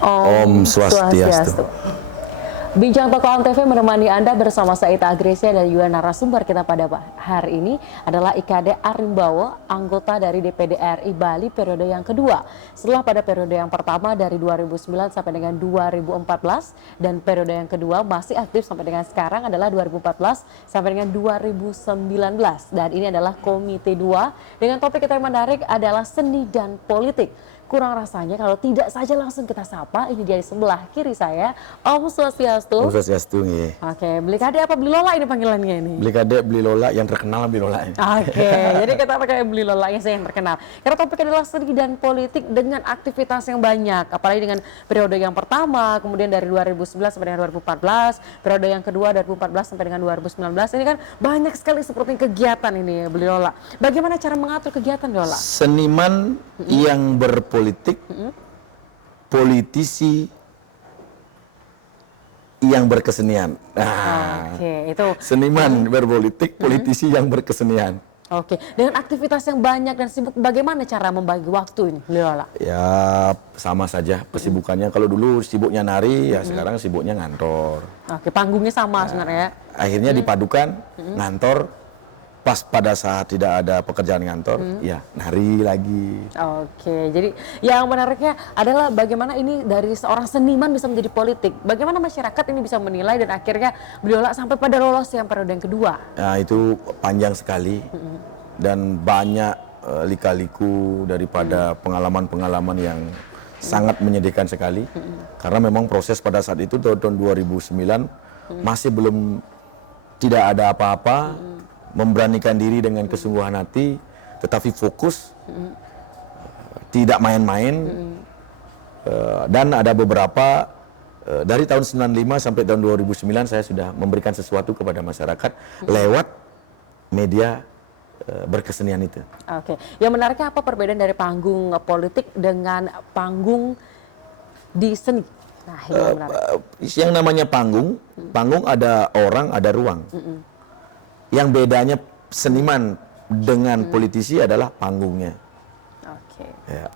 Om Swastiastu. Bincang Tokoh Antv menemani Anda bersama saya Ita Agresia dan juga narasumber kita pada hari ini adalah Ikade Arimbawo, anggota dari DPD RI Bali periode yang kedua. Setelah pada periode yang pertama dari 2009 sampai dengan 2014 dan periode yang kedua masih aktif sampai dengan sekarang adalah 2014 sampai dengan 2019. Dan ini adalah Komite 2 dengan topik kita yang menarik adalah seni dan politik. Kurang rasanya kalau tidak saja langsung kita sapa, ini dia di sebelah kiri saya, Om Swastiastu. Om Swastiastu nih. Oke, Blikade apa Beli Lola ini panggilannya ini? Blikade, Beli Lola, yang terkenal Beli Lola ini. Oke, jadi kita pakai Beli Lola yang saya yang terkenal. Karena topiknya adalah seni dan politik dengan aktivitas yang banyak, apalagi dengan periode yang pertama, kemudian dari 2011 sampai dengan 2014, periode yang kedua dari 2014 sampai dengan 2019, ini kan banyak sekali seperti kegiatan ini Beli Lola. Bagaimana cara mengatur kegiatan Lola? Seniman yang berpolitik, politisi yang berkesenian. Oke, itu seniman berpolitik, politisi yang berkesenian. Oke, dengan aktivitas yang banyak dan sibuk, bagaimana cara membagi waktu ini, Lola? Ya sama saja kesibukannya. Kalau dulu sibuknya nari, ya sekarang sibuknya ngantor. Oke, panggungnya sama sebenarnya. Akhirnya dipadukan ngantor. Pas pada saat tidak ada pekerjaan ngantor, ya nari lagi. Oke, jadi yang menariknya adalah bagaimana ini dari seorang seniman bisa menjadi politik. Bagaimana masyarakat ini bisa menilai dan akhirnya Biola sampai pada lolos yang periode yang kedua. Nah itu panjang sekali dan banyak lika-liku daripada pengalaman-pengalaman yang sangat menyedihkan sekali. Karena memang proses pada saat itu tahun 2009 masih belum tidak ada apa-apa. Memberanikan diri dengan kesungguhan hati, tetapi fokus, tidak main-main, dan ada beberapa dari tahun 95 sampai tahun 2009 saya sudah memberikan sesuatu kepada masyarakat lewat media berkesenian itu. Oke, yang menariknya apa perbedaan dari panggung politik dengan panggung di seni? Nah, ini yang menarik. Yang namanya panggung ada orang, ada ruang. Yang bedanya seniman dengan politisi adalah panggungnya. Oke. Ya,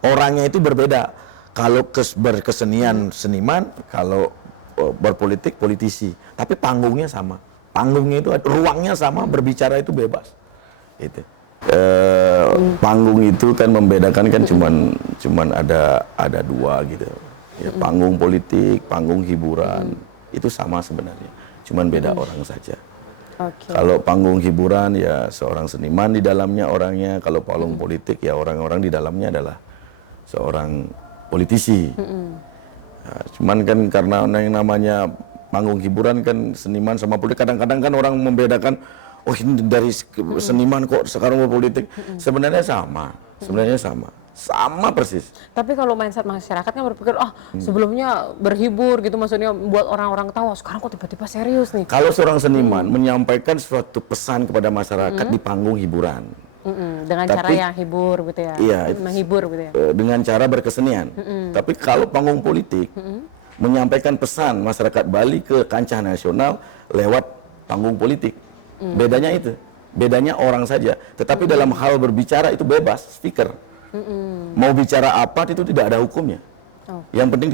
orangnya itu berbeda. Kalau berkesenian seniman, kalau berpolitik politisi. Tapi panggungnya sama. Panggungnya itu ruangnya sama, berbicara itu bebas. Itu. Panggung itu kan membedakan kan cuman ada dua gitu. Ya, panggung politik, panggung hiburan itu sama sebenarnya. Cuman beda orang saja. Okay. Kalau panggung hiburan ya seorang seniman di dalamnya orangnya, kalau panggung politik ya orang-orang di dalamnya adalah seorang politisi. Nah, cuman kan karena yang namanya panggung hiburan kan seniman sama politik kadang-kadang kan orang membedakan, oh ini dari seniman kok sekarang berpolitik. Sebenarnya sama persis. Tapi kalau mindset masyarakatnya berpikir, sebelumnya berhibur gitu, maksudnya buat orang-orang tahu, sekarang kok tiba-tiba serius nih. Kalau seorang seniman menyampaikan suatu pesan kepada masyarakat di panggung hiburan, dengan cara yang hibur gitu ya, iya, menghibur gitu ya. Dengan cara berkesenian. Tapi kalau panggung politik menyampaikan pesan masyarakat Bali ke kancah nasional lewat panggung politik, bedanya itu, bedanya orang saja. Tetapi dalam hal berbicara itu bebas, speaker. Mau bicara apa itu tidak ada hukumnya. Yang penting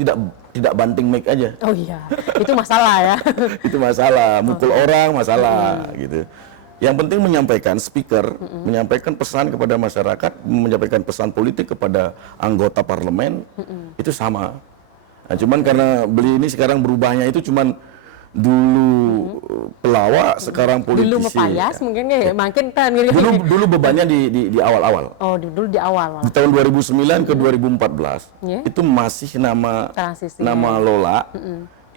tidak banting mic aja. Oh iya, itu masalah ya. Itu masalah, mukul orang masalah gitu. Yang penting menyampaikan speaker, menyampaikan pesan kepada masyarakat, menyampaikan pesan politik kepada anggota parlemen, itu sama. Nah, cuman karena beli ini sekarang berubahnya itu cuman dulu pelawak, sekarang politisi. Dulu mepayas mungkin ya, makin kan. Dulu bebannya di awal-awal. Oh, dulu di awal. Di tahun 2009 ke 2014 itu masih nama Lola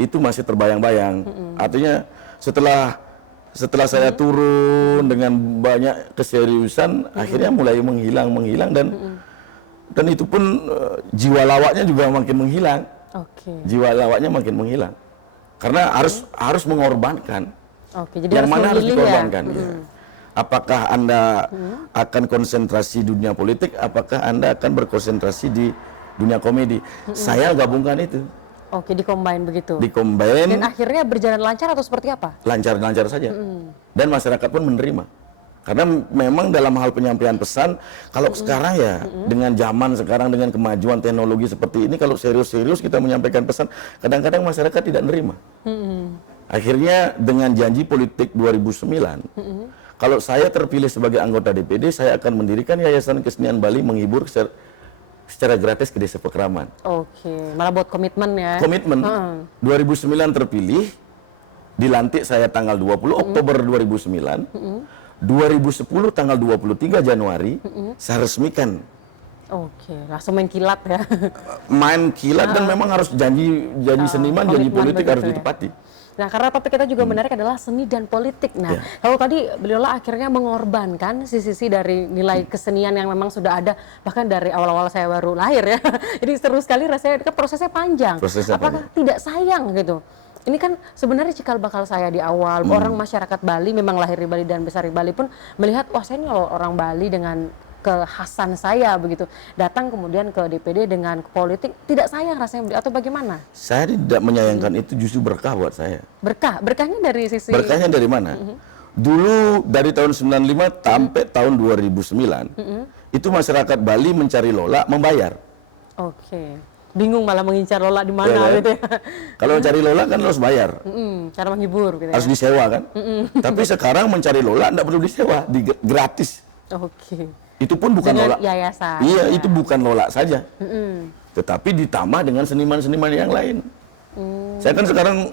itu masih terbayang-bayang. Artinya setelah saya turun dengan banyak keseriusan, akhirnya mulai menghilang dan itu pun jiwa lawaknya juga makin menghilang. Jiwa lawaknya makin menghilang. Karena harus mengorbankan. Jadi yang mana harus dikorbankan. Ya? Ya. Apakah Anda akan konsentrasi dunia politik? Apakah Anda akan berkonsentrasi di dunia komedi? Saya gabungkan itu. Di-combine begitu. Di-combine. Dan akhirnya berjalan lancar atau seperti apa? Lancar-lancar saja. Dan masyarakat pun menerima. Karena memang dalam hal penyampaian pesan, kalau sekarang ya, dengan zaman sekarang, dengan kemajuan teknologi seperti ini, kalau serius-serius kita menyampaikan pesan, kadang-kadang masyarakat tidak nerima. Akhirnya dengan janji politik 2009, kalau saya terpilih sebagai anggota DPD, saya akan mendirikan Yayasan Kesenian Bali menghibur secara gratis ke desa Pekraman. Oke, malah buat komitmen ya. Komitmen, 2009 terpilih, dilantik saya tanggal 20 Oktober 2009, 2010 tanggal 23 Januari, saya resmikan. Oke, langsung main kilat ya. Main kilat dan memang harus janji seniman, janji komitmen politik begitu harus ya. ditepati. Nah, karena topik kita juga menarik adalah seni dan politik. Nah, kalau tadi beliau akhirnya mengorbankan sisi-sisi dari nilai kesenian yang memang sudah ada, bahkan dari awal-awal saya baru lahir ya. Jadi seru sekali rasanya, kan prosesnya panjang. Prosesnya Apakah panjang. tidak sayang gitu? Ini kan sebenarnya cikal bakal saya di awal, orang masyarakat Bali memang lahir di Bali dan besar di Bali pun melihat, wah saya ini loh orang Bali dengan kekhasan saya begitu. Datang kemudian ke DPD dengan politik, tidak sayang rasanya atau bagaimana? Saya tidak menyayangkan itu, justru berkah buat saya. Berkahnya dari sisi Berkahnya dari mana? Dulu dari tahun 95 sampai tahun 2009, itu masyarakat Bali mencari Lola membayar. Oke. Bingung malah mengincar Lola di Ya mana kan? gitu ya. Kalau mencari Lola kan harus bayar, Cara menghibur gitu harus ya. disewa kan. Tapi sekarang mencari Lola tidak perlu disewa, gratis. Oke. Itu pun bukan Dengan Lola. yayasan. Iya, ya. itu bukan Lola saja. Tetapi ditambah dengan seniman-seniman yang lain. Saya kan sekarang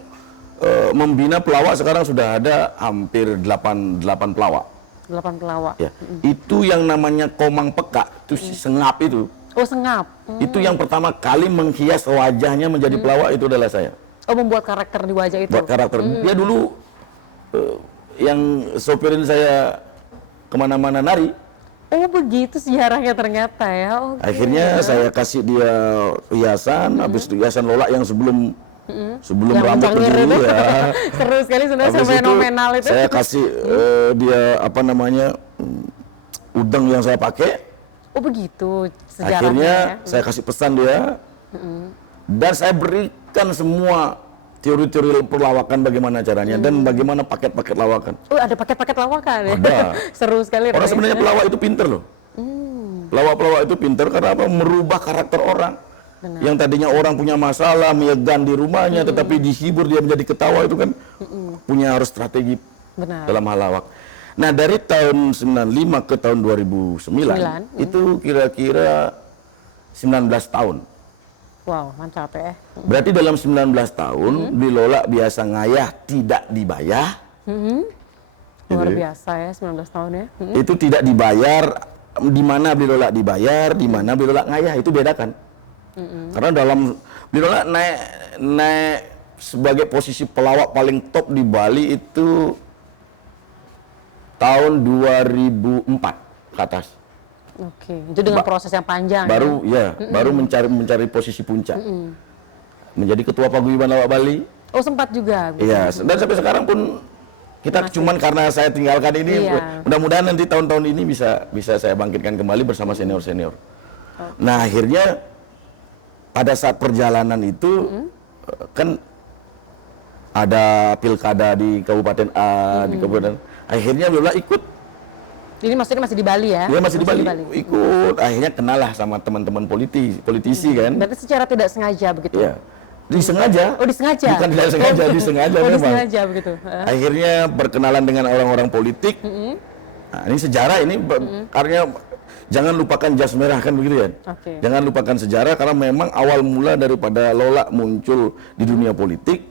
membina pelawak, sekarang sudah ada hampir 8 pelawak. 8 pelawak. Ya. Itu yang namanya Komang Peka, itu si Sengap itu. Oh, Sengap. Itu yang pertama kali menghias wajahnya menjadi pelawak, itu adalah saya. Oh, membuat karakter di wajah itu. Buat karakter. Dia dulu yang sopirin saya kemana-mana nari. Oh, begitu sejarahnya ternyata ya. Oke. Akhirnya saya kasih dia hiasan, habis itu hiasan Lola yang sebelum Yang rambut mencangir dulu itu. ya. Seru sekali sebenarnya, Habis itu fenomenal itu. saya kasih dia apa namanya udeng yang saya pakai. Oh, begitu sejarahnya. Akhirnya ya. saya kasih pesan dia, dan saya berikan semua teori-teori perlawakan bagaimana caranya dan bagaimana paket-paket lawakan. Oh, ada paket-paket lawakan ya. Ada. Seru sekali. Orang rasanya. sebenarnya pelawak itu pinter loh. Pelawak-pelawak itu pinter karena apa? Merubah karakter orang. Yang tadinya orang punya masalah, menyegan di rumahnya, tetapi dihibur dia menjadi ketawa, itu kan punya harus strategi Benar. dalam hal lawak. Nah, dari tahun 95 ke tahun 2009, itu kira-kira 19 tahun. Wow, mantap ya. Berarti dalam 19 tahun, di Lola biasa ngayah tidak dibayar. Luar Gitu. biasa ya, 19 tahun ya. Itu tidak dibayar, di mana Beli Lola dibayar, di mana Beli Lola ngayah, itu bedakan. Karena dalam Beli Lola naik sebagai posisi pelawak paling top di Bali itu tahun 2004 ke atas. Oke, itu dengan proses yang panjang. Baru baru mencari posisi puncak. Menjadi ketua paguyuban lawak Bali. Oh, sempat juga. Iya, dan sampai sekarang pun kita cuman karena saya tinggalkan ini, Iya. mudah-mudahan nanti tahun-tahun ini bisa saya bangkitkan kembali bersama senior-senior. Nah, akhirnya pada saat perjalanan itu kan ada pilkada di Kabupaten A, di Kabupaten. Akhirnya Lola ikut. Ini maksudnya masih di Bali ya? Dia masih di Bali. Ikut, akhirnya kenal lah sama teman-teman politisi kan. Berarti secara tidak sengaja begitu? Iya. Disengaja. Oh, disengaja? Bukan tidak sengaja, disengaja Oh, memang. disengaja begitu. Akhirnya berkenalan dengan orang-orang politik. Nah, ini sejarah ini karena jangan lupakan jas merah kan begitu ya. Oke. Jangan lupakan sejarah karena memang awal mula daripada Lola muncul di dunia politik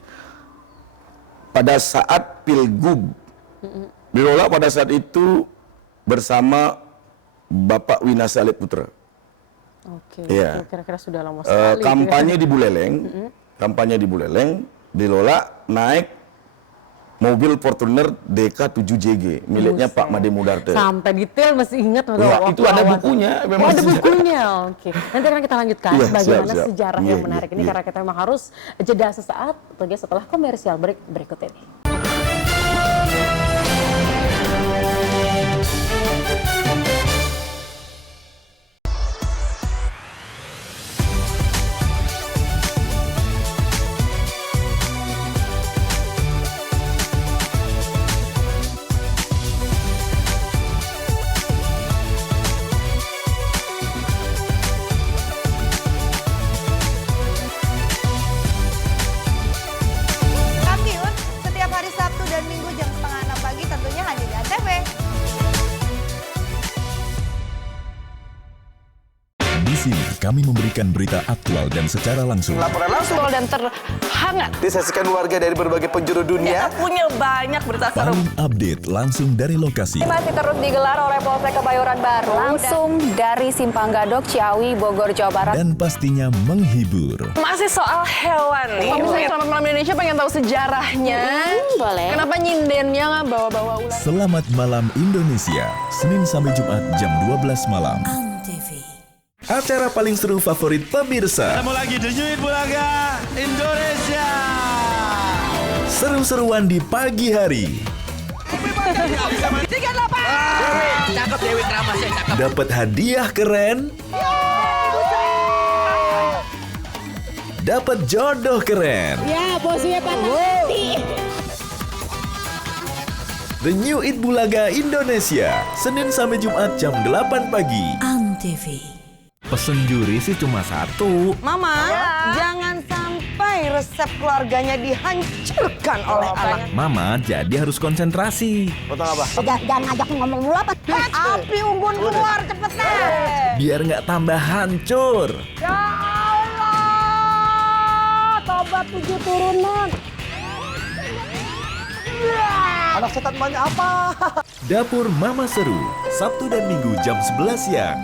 pada saat Pilgub. Lola pada saat itu bersama Bapak Winasa Alit Putra. Oke, Iya. itu kira-kira sudah lama sekali. Kampanye di Buleleng, kampanye di Buleleng, di Lola naik mobil Fortuner DK7JG miliknya Pak Made Mudarte. Sampai detail masih ingat. Wah, itu ada bukunya, memang Oh, ada sejarah. bukunya. Oke. Nanti akan kita lanjutkan Iya, bagaimana siap. sejarah Iya, yang menarik ini iya. karena kita memang harus jeda sesaat setelah komersial break berikut ini. Di sini kami memberikan berita aktual dan secara langsung. Laporan langsung dan terhangat disaksikan warga dari berbagai penjuru dunia. kita punya banyak berita seru. Paling update langsung dari lokasi. Masih terus digelar oleh Polsek Kebayoran Baru langsung dari Simpang Gadok, Ciawi, Bogor, Jawa Barat. Dan pastinya menghibur. Masih soal hewan nih. Kalau misalnya Selamat Malam Indonesia pengen tahu sejarahnya. Boleh. Kenapa nyindennya nggak bawa-bawa ular? Selamat Malam Indonesia, Senin sampai Jumat jam 12 malam. Acara paling seru favorit pemirsa. Ketemu lagi The New It Bulaga Indonesia. Seru-seruan di pagi hari. 38. Cakep Dewi Kramasnya, cakep. Dapat hadiah keren. Dapat jodoh keren. Ya, bosnya patah. The New It Bulaga Indonesia, Senin sampai Jumat jam 8 pagi. Pesen juri sih cuma satu. Mama, jangan sampai resep keluarganya dihancurkan oleh anak. Mama jadi harus konsentrasi. Potong apa? Jangan ngajak ngomong mulu apa. Api unggun keluar cepetan. Biar nggak tambah hancur. Ya Allah, tobat 7 turunan. Anak setan banyak apa? Dapur Mama Seru, Sabtu dan Minggu jam 11 siang.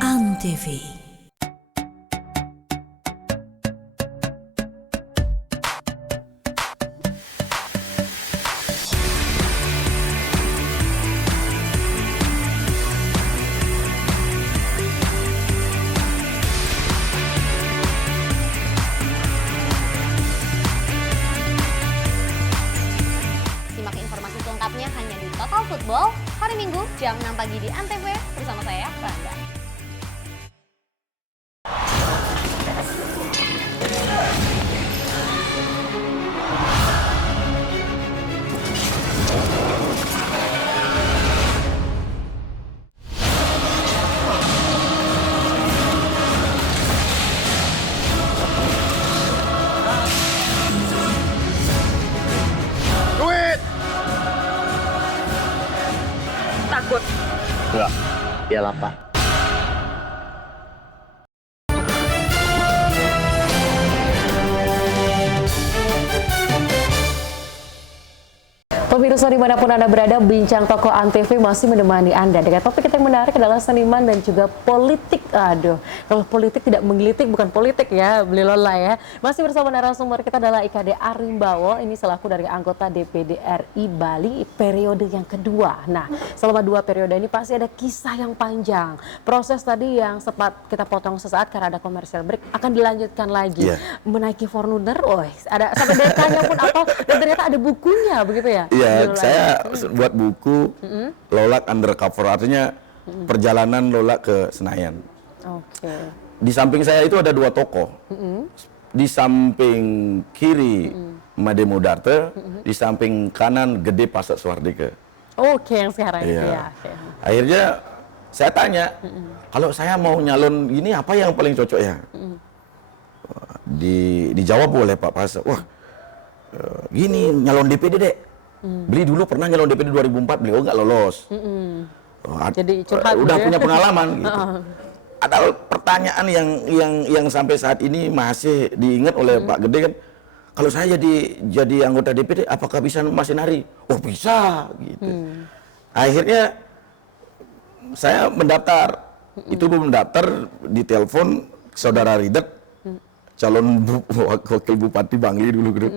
Simak informasi selengkapnya hanya di Total Football hari Minggu jam 6 pagi di Antv bersama saya, Rangga. Takut. Enggak. Dia lapar. Pemirsa dimanapun Anda berada, Bincang Toko Antv masih menemani Anda dengan topik yang menarik adalah seniman dan juga politik. Aduh, kalau politik tidak menggelitik bukan politik ya, beli lola ya. Masih bersama narasumber kita adalah IKD Arimbawo, ini selaku dari anggota DPD RI Bali periode yang kedua. Nah, selama 2 periode ini pasti ada kisah yang panjang. Proses tadi yang sempat kita potong sesaat karena ada commercial break akan dilanjutkan lagi. Menaiki Fortuner, ada sampai DK-nya pun atau dan ternyata ada bukunya begitu ya? Iya, saya buat buku Lolak Undercover, artinya perjalanan Lolak ke Senayan. Oke. Di samping saya itu ada 2 tokoh. Di samping kiri Made Modarte, di samping kanan Gede Pasat Suardike. Oke, yang sekarang itu Iya. ya. Oke. Akhirnya saya tanya, kalau saya mau nyalon ini apa yang paling cocok ya? Dijawab oleh Pak Pasat, wah gini nyalon DPD dek. Beli dulu pernah nyalon DPD 2004, beliau nggak lolos. Jadi curhat udah gitu ya. punya pengalaman gitu. Ada pertanyaan yang sampai saat ini masih diingat oleh Pak Gede kan, kalau saya jadi anggota DPD apakah bisa masih nari? Oh bisa gitu. Akhirnya saya mendaftar. Itu mendaftar, ditelepon saudara Ridet, calon wakil bupati Bangli dulu gitu.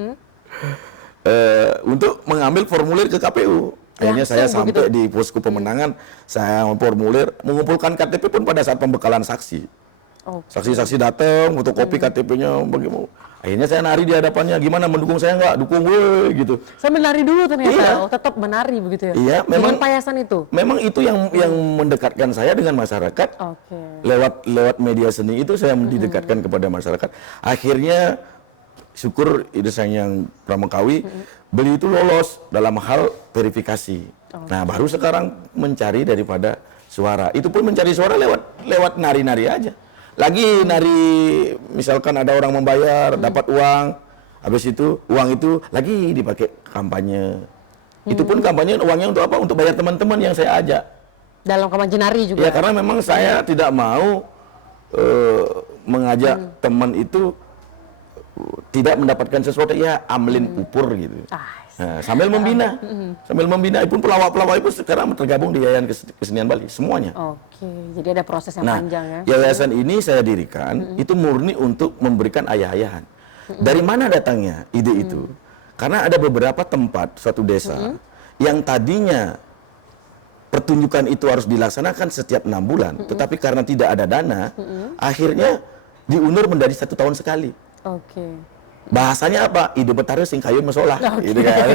Untuk mengambil formulir ke KPU. Akhirnya saya sampai di posko pemenangan, saya formulir, mengumpulkan KTP pun pada saat pembekalan saksi. Saksi-saksi datang, fotokopi KTP-nya, bagaimana. Akhirnya saya nari di hadapannya, gimana mendukung saya nggak? Dukung gue gitu. Sambil nari dulu ternyata, Iya. tetap menari begitu ya? Iya, memang dengan payasan itu? Memang itu yang mendekatkan saya dengan masyarakat. Oke. Lewat media seni itu saya didekatkan kepada masyarakat. Akhirnya syukur Idesang yang Pramekawi, beliau itu lolos dalam hal verifikasi. Nah, baru sekarang mencari daripada suara. Itu pun mencari suara lewat nari-nari aja. Lagi nari, misalkan ada orang membayar, dapat uang, habis itu uang itu lagi dipakai kampanye. Itu pun kampanye uangnya untuk apa? Untuk bayar teman-teman yang saya ajak. Dalam kampanye nari juga? Ya, karena memang saya tidak mau mengajak teman itu tidak mendapatkan sesuatu, ya amelin pupur gitu. Nah, sambil membina pun pelawak-pelawak itu sekarang tergabung di Yayasan Kesenian Bali semuanya. Oke, jadi ada proses yang panjang ya. Yayasan ini saya dirikan itu murni untuk memberikan ayah-ayahan. Dari mana datangnya ide itu? Karena ada beberapa tempat suatu desa yang tadinya pertunjukan itu harus dilaksanakan setiap 6 bulan, tetapi karena tidak ada dana, akhirnya diundur menjadi 1 tahun sekali. Oke. Bahasanya apa? Ide betare sing kayun mesolah, gitu kan.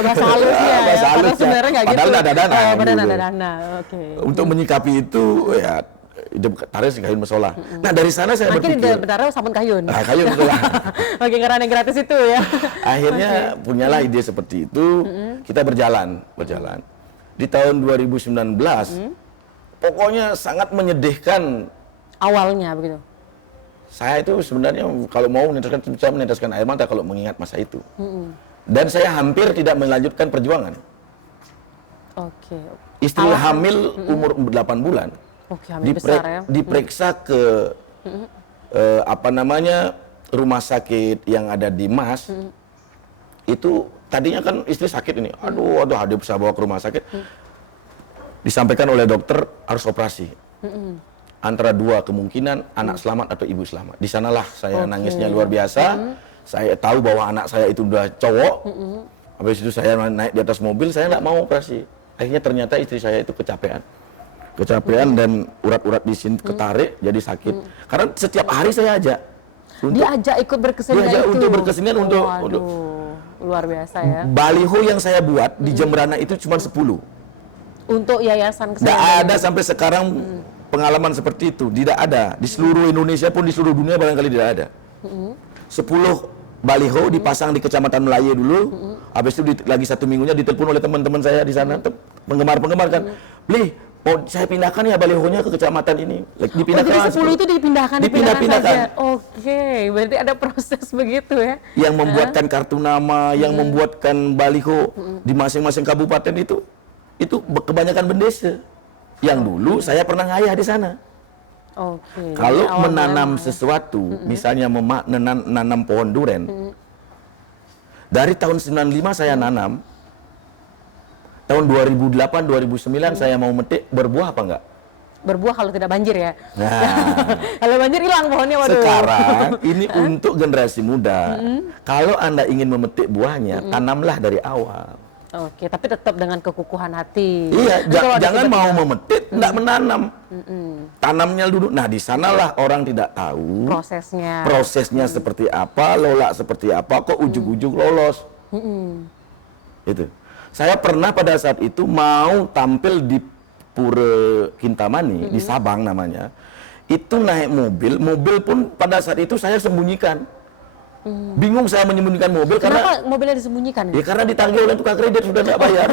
Bahasa halusnya ya. Bahasa halusnya. Sebenarnya nggak gitu. Padahal ada dana. Padahal gitu. ada dana. Oke. Untuk menyikapi itu, ya ide betare sing kayun mesolah. Nah, dari sana saya Mungkin berpikir. ide betare sabun kayun. Nah, kayun mesolah. Oke, karena yang gratis itu ya. Akhirnya punyalah ide seperti itu, kita berjalan. Di tahun 2019, pokoknya sangat menyedihkan. Awalnya begitu. Saya itu sebenarnya kalau mau bisa meneteskan air mata kalau mengingat masa itu. Dan saya hampir tidak melanjutkan perjuangan. Oke. Istri hamil umur 8 bulan. Oke, hamil besar ya. Diperiksa ke rumah sakit yang ada di Mas. Itu tadinya kan istri sakit ini. Aduh, dia bisa bawa ke rumah sakit. Disampaikan oleh dokter harus operasi. Antara 2 kemungkinan, anak selamat atau ibu selamat. Di sanalah saya nangisnya luar biasa. Saya tahu bahwa anak saya itu udah cowok. Habis itu saya naik di atas mobil, saya nggak mau operasi. Akhirnya ternyata istri saya itu kecapean dan urat-urat di sini ketarik, jadi sakit. Karena setiap hari saya ajak. Diajak ikut berkesenian Diajak itu. untuk berkesenian untuk luar biasa ya. Baliho yang saya buat di Jembrana itu cuma 10. Untuk yayasan kesenian. Nggak ada sampai sekarang pengalaman seperti itu, tidak ada. Di seluruh Indonesia pun, di seluruh dunia barangkali tidak ada. 10 baliho dipasang di Kecamatan Melaye dulu, habis itu lagi 1 minggunya ditelepon oleh teman-teman saya di sana, penggemar-penggemar kan, "Bli, mau saya pindahkan ya balihonya ke kecamatan ini." Dipindahkan. Jadi 10 itu dipindahkan Dipindah-pindahkan. saja. Oke, berarti ada proses begitu ya. Yang membuatkan kartu nama, yang membuatkan baliho di masing-masing kabupaten itu kebanyakan bendesa. Yang dulu saya pernah ngayah di sana. Oke. Kalau jadi awal menanam memang. sesuatu, misalnya menanam pohon duren, dari tahun 95 saya nanam, tahun 2008, 2009 saya mau metik, berbuah apa enggak? Berbuah kalau tidak banjir ya. Nah, Kalau banjir hilang pohonnya, waduh. sekarang ini untuk generasi muda, kalau Anda ingin memetik buahnya, tanamlah dari awal. Oke, tapi tetap dengan kekukuhan hati. Iya, Tapi kalau ada jangan mau tiba-tiba memetik, tidak menanam. Tanamnya dulu. Nah, di sanalah orang tidak tahu prosesnya seperti apa, lola seperti apa, kok ujug-ujug lolos. Itu. Saya pernah pada saat itu mau tampil di Pura Kintamani, di Sabang namanya. Itu naik mobil pun pada saat itu saya sembunyikan. Bingung saya menyembunyikan mobil. Kenapa Karena mobilnya disembunyikan? ya karena ditagih oleh tukang kredit, sudah tidak bayar.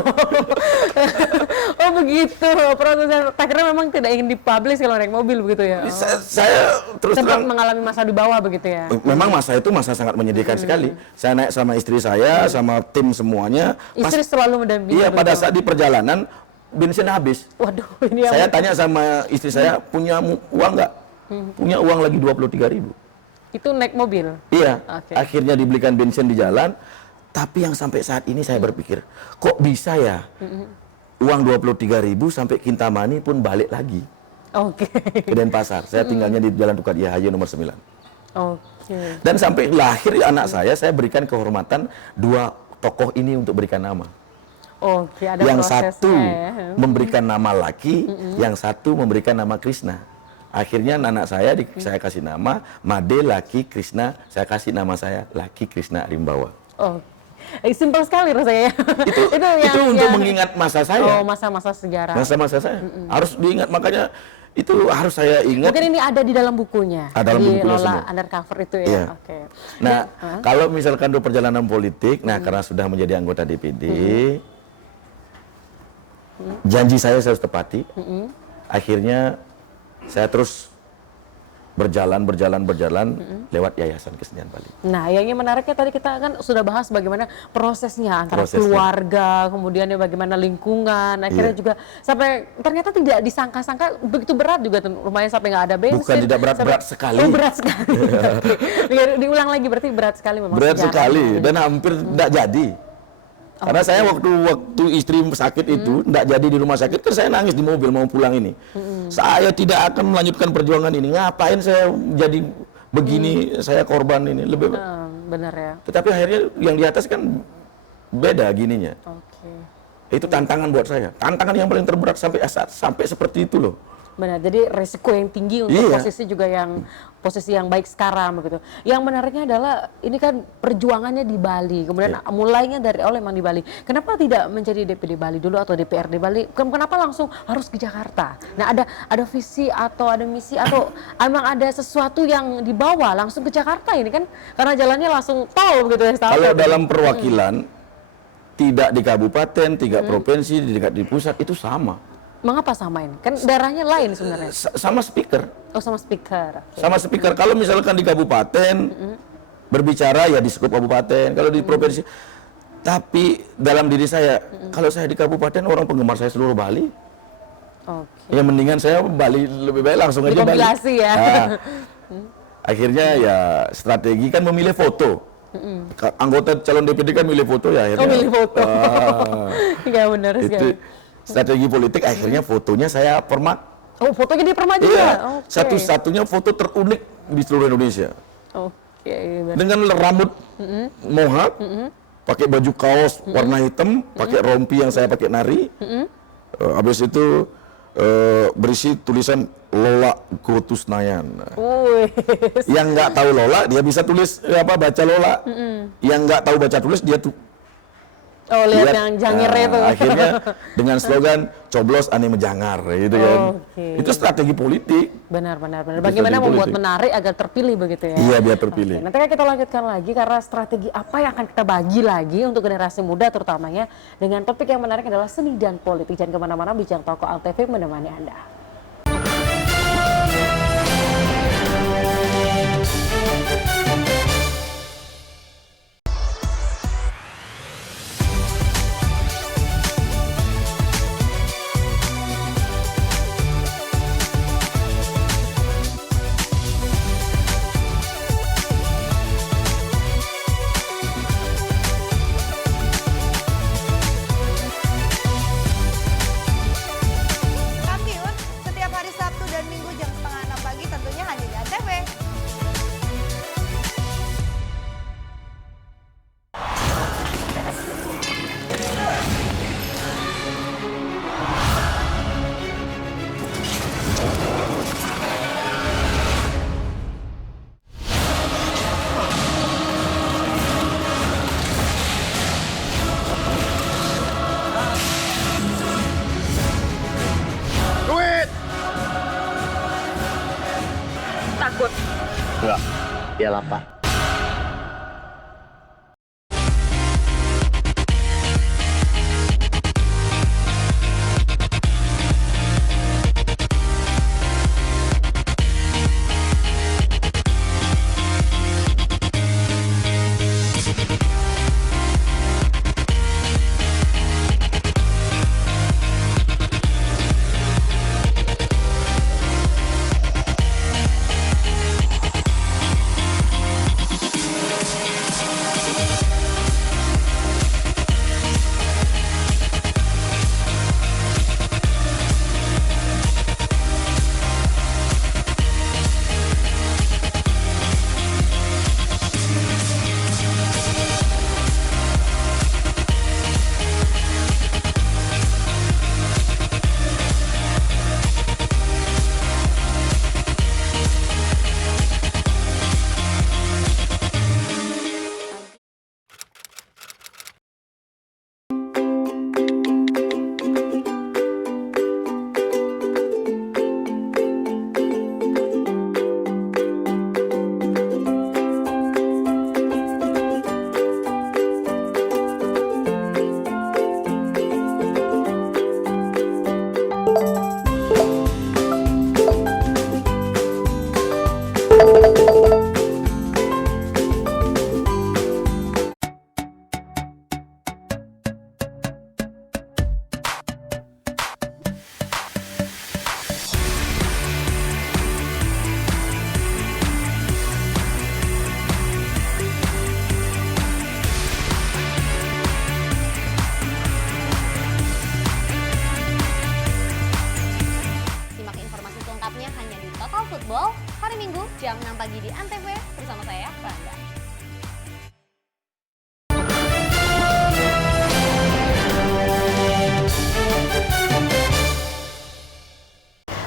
Oh begitu, prosesnya. Akhirnya memang tidak ingin dipublish kalau naik mobil begitu ya? Saya terus Sempat terang mengalami masa di bawah begitu ya? memang masa itu sangat menyedihkan sekali. Saya naik sama istri saya, sama tim semuanya. Istri selalu mendampingi? Iya, pada begitu? saat di perjalanan bensin habis. Waduh, ini Saya tanya sama istri saya, punya uang nggak? Punya uang lagi 23.000. Itu naik mobil? Iya, Oke. akhirnya dibelikan bensin di jalan. Tapi yang sampai saat ini saya berpikir, kok bisa ya uang 23.000 sampai Kintamani pun balik lagi Oke. ke Denpasar. Saya tinggalnya di Jalan Tukat Yahayu nomor 9. Oke. Dan sampai lahir anak saya berikan kehormatan 2 tokoh ini untuk berikan nama. Oke, ada Yang prosesnya satu ya. memberikan nama Laki, yang satu memberikan nama Krishna. Akhirnya anak saya saya kasih nama Made Laki Krishna, saya kasih nama saya Laki Krishna Rimbawa. Oh, simpel sekali rasanya. Itu untuk mengingat masa saya. Oh, masa-masa sejarah. Masa-masa saya harus diingat, makanya itu harus saya ingat. Mungkin ini ada di dalam bukunya. Dalam di bukunya Lola semua. Undercover itu ya. Iya. Oke. Nah, kalau misalkan do perjalanan politik, nah karena sudah menjadi anggota DPD, janji saya harus tepati. Akhirnya saya terus berjalan lewat Yayasan Kesenian Bali. Nah, yang menariknya tadi kita kan sudah bahas bagaimana prosesnya antara Prosesnya. keluarga, kemudian ya bagaimana lingkungan, akhirnya juga sampai ternyata tidak disangka-sangka begitu berat juga tuh, rumahnya sampai nggak ada bensin. Bukan tidak berat-berat sampai- sekali. Oh, berat sekali. Oke. Diulang lagi berarti berat sekali memang. Berat sejarahnya. sekali dan hampir tidak jadi. Karena saya waktu istri sakit itu tidak jadi di rumah sakit, kan saya nangis di mobil mau pulang ini. Saya tidak akan melanjutkan perjuangan ini. Ngapain saya jadi begini, saya korban ini lebih. Benar ya. Tetapi akhirnya yang di atas kan beda gininya. Oke. Itu tantangan buat saya. Tantangan yang paling terberat sampai seperti itu loh. Benar, jadi risiko yang tinggi untuk Iya. posisi yang baik sekarang begitu. Yang menariknya adalah ini kan perjuangannya di Bali, kemudian mulainya dari awal memang di Bali. Kenapa tidak menjadi DPD Bali dulu atau DPRD Bali? Kenapa langsung harus ke Jakarta? Nah, ada visi atau ada misi atau emang ada sesuatu yang dibawa langsung ke Jakarta ini kan? Karena jalannya langsung tol begitu ya. Kalau dalam perwakilan tidak di kabupaten, tidak provinsi, di pusat itu sama. Mengapa samain? Kan daerahnya lain sebenarnya. Sama speaker. Oh, sama speaker. Oke. Sama speaker. Kalau misalkan di kabupaten berbicara ya di skup kabupaten. Kalau di provinsi, tapi dalam diri saya, kalau saya di kabupaten orang penggemar saya seluruh Bali, Oke. ya mendingan saya Bali lebih baik langsung aja Bali. Dikompilasi ya. Nah, akhirnya ya strategi kan memilih foto. Anggota calon DPD kan milih foto ya akhirnya. Oh, milih foto. Iya benar Itu sekali. strategi politik akhirnya fotonya saya permak. Oh, fotonya di Perma juga? Iya, Oke. satu-satunya foto terunik di seluruh Indonesia. Oke. Dengan rambut mohawk, pakai baju kaos warna hitam, pakai rompi yang saya pakai nari. Habis itu berisi tulisan Lola Gotusnayan. Wih. Yang nggak tahu Lola, dia bisa tulis baca Lola. Yang nggak tahu baca tulis dia tuh. Oh, lihat yang jangir itu. Akhirnya dengan slogan coblos ane mejangar gitu kan. Oke. Itu strategi politik. Benar. Itu Bagaimana strategi membuat politik. menarik agar terpilih begitu ya? Iya, biar terpilih. Nanti kan kita lanjutkan lagi karena strategi apa yang akan kita bagi lagi untuk generasi muda terutamanya dengan topik yang menarik adalah seni dan politik. Jangan kemana-mana, Bincang Toko Antv menemani Anda. Kampiun setiap hari Sabtu dan Minggu jam 5:30 pagi tentunya hanya di Antv. Duit! Takut. Enggak. Dia lapar. jam 6 pagi di Antv bersama saya, Rangga.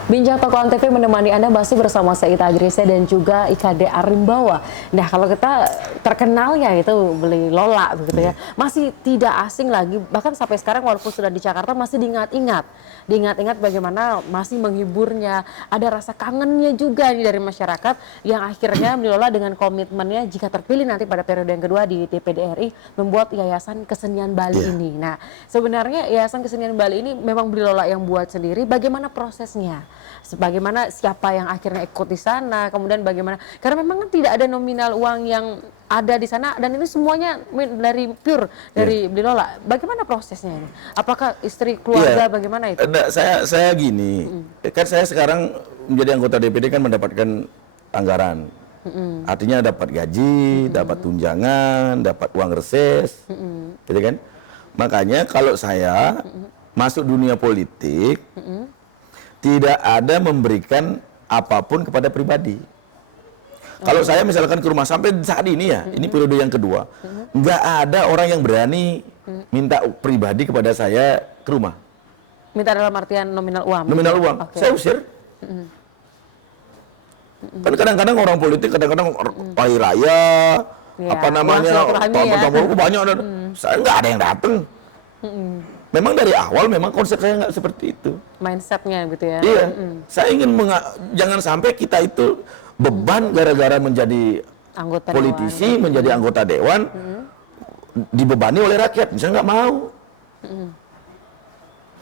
Bincang Tokoh Antv menemani Anda masih bersama saya Ita Agresia dan juga IKD Arimbawa. Nah, kalau kita terkenalnya itu beli Lola begitu ya. Masih tidak asing lagi, bahkan sampai sekarang walaupun sudah di Jakarta masih diingat-ingat. Diingat-ingat bagaimana masih menghiburnya, ada rasa kangennya juga nih dari masyarakat yang akhirnya beli Lola dengan komitmennya jika terpilih nanti pada periode yang kedua di DPD RI membuat Yayasan Kesenian Bali ini. Nah, sebenarnya Yayasan Kesenian Bali ini memang beli Lola yang buat sendiri, bagaimana prosesnya? Sebagaimana siapa yang akhirnya ikut di sana, kemudian bagaimana, karena memang kan tidak ada nominal uang yang ada di sana dan ini semuanya dari pure dari Beli Lola. Bagaimana prosesnya ini? Apakah istri keluarga bagaimana itu? Saya gini, kan saya sekarang menjadi anggota DPD kan mendapatkan anggaran. Artinya dapat gaji, dapat tunjangan, dapat uang reses, gitu kan? Makanya kalau saya masuk dunia politik, tidak ada memberikan apapun kepada pribadi. Kalau saya misalkan ke rumah sampai saat ini ya, ini periode yang kedua, nggak ada orang yang berani minta pribadi kepada saya ke rumah. Minta dalam artian nominal uang? Nominal uang, saya usir. Kan kadang-kadang orang politik, kadang-kadang hari raya, apa namanya, tamu-tamu banyak, saya nggak ada yang datang. Memang dari awal memang konsep saya nggak seperti itu. Mindsetnya gitu ya? Iya, saya ingin jangan sampai kita itu beban gara-gara menjadi anggota politisi, menjadi anggota dewan, dibebani oleh rakyat. Misalnya nggak mau.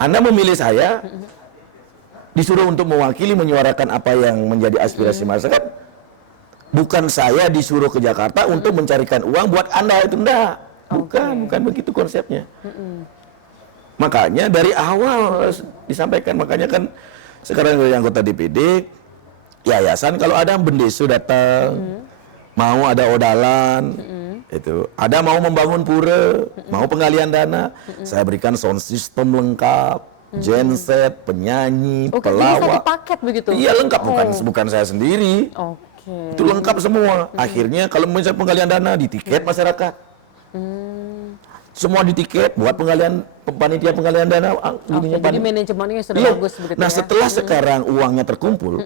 Anda memilih saya, disuruh untuk mewakili, menyuarakan apa yang menjadi aspirasi masyarakat. Bukan saya disuruh ke Jakarta untuk mencarikan uang buat Anda, itu enggak. Bukan begitu konsepnya. Makanya dari awal disampaikan, makanya kan sekarang dari anggota DPD, yayasan kalau ada bendesu datang, mau ada odalan, itu ada mau membangun pura, mau penggalian dana, saya berikan sound system lengkap, genset, penyanyi, pelawak. Jadi satu paket begitu? Iya lengkap, bukan saya sendiri. Itu lengkap semua. Akhirnya kalau misalnya penggalian dana di tiket masyarakat. Semua di tiket buat panitia penggalian dana. Jadi manajemennya sudah bagus begitu. Nah, setelah sekarang uangnya terkumpul,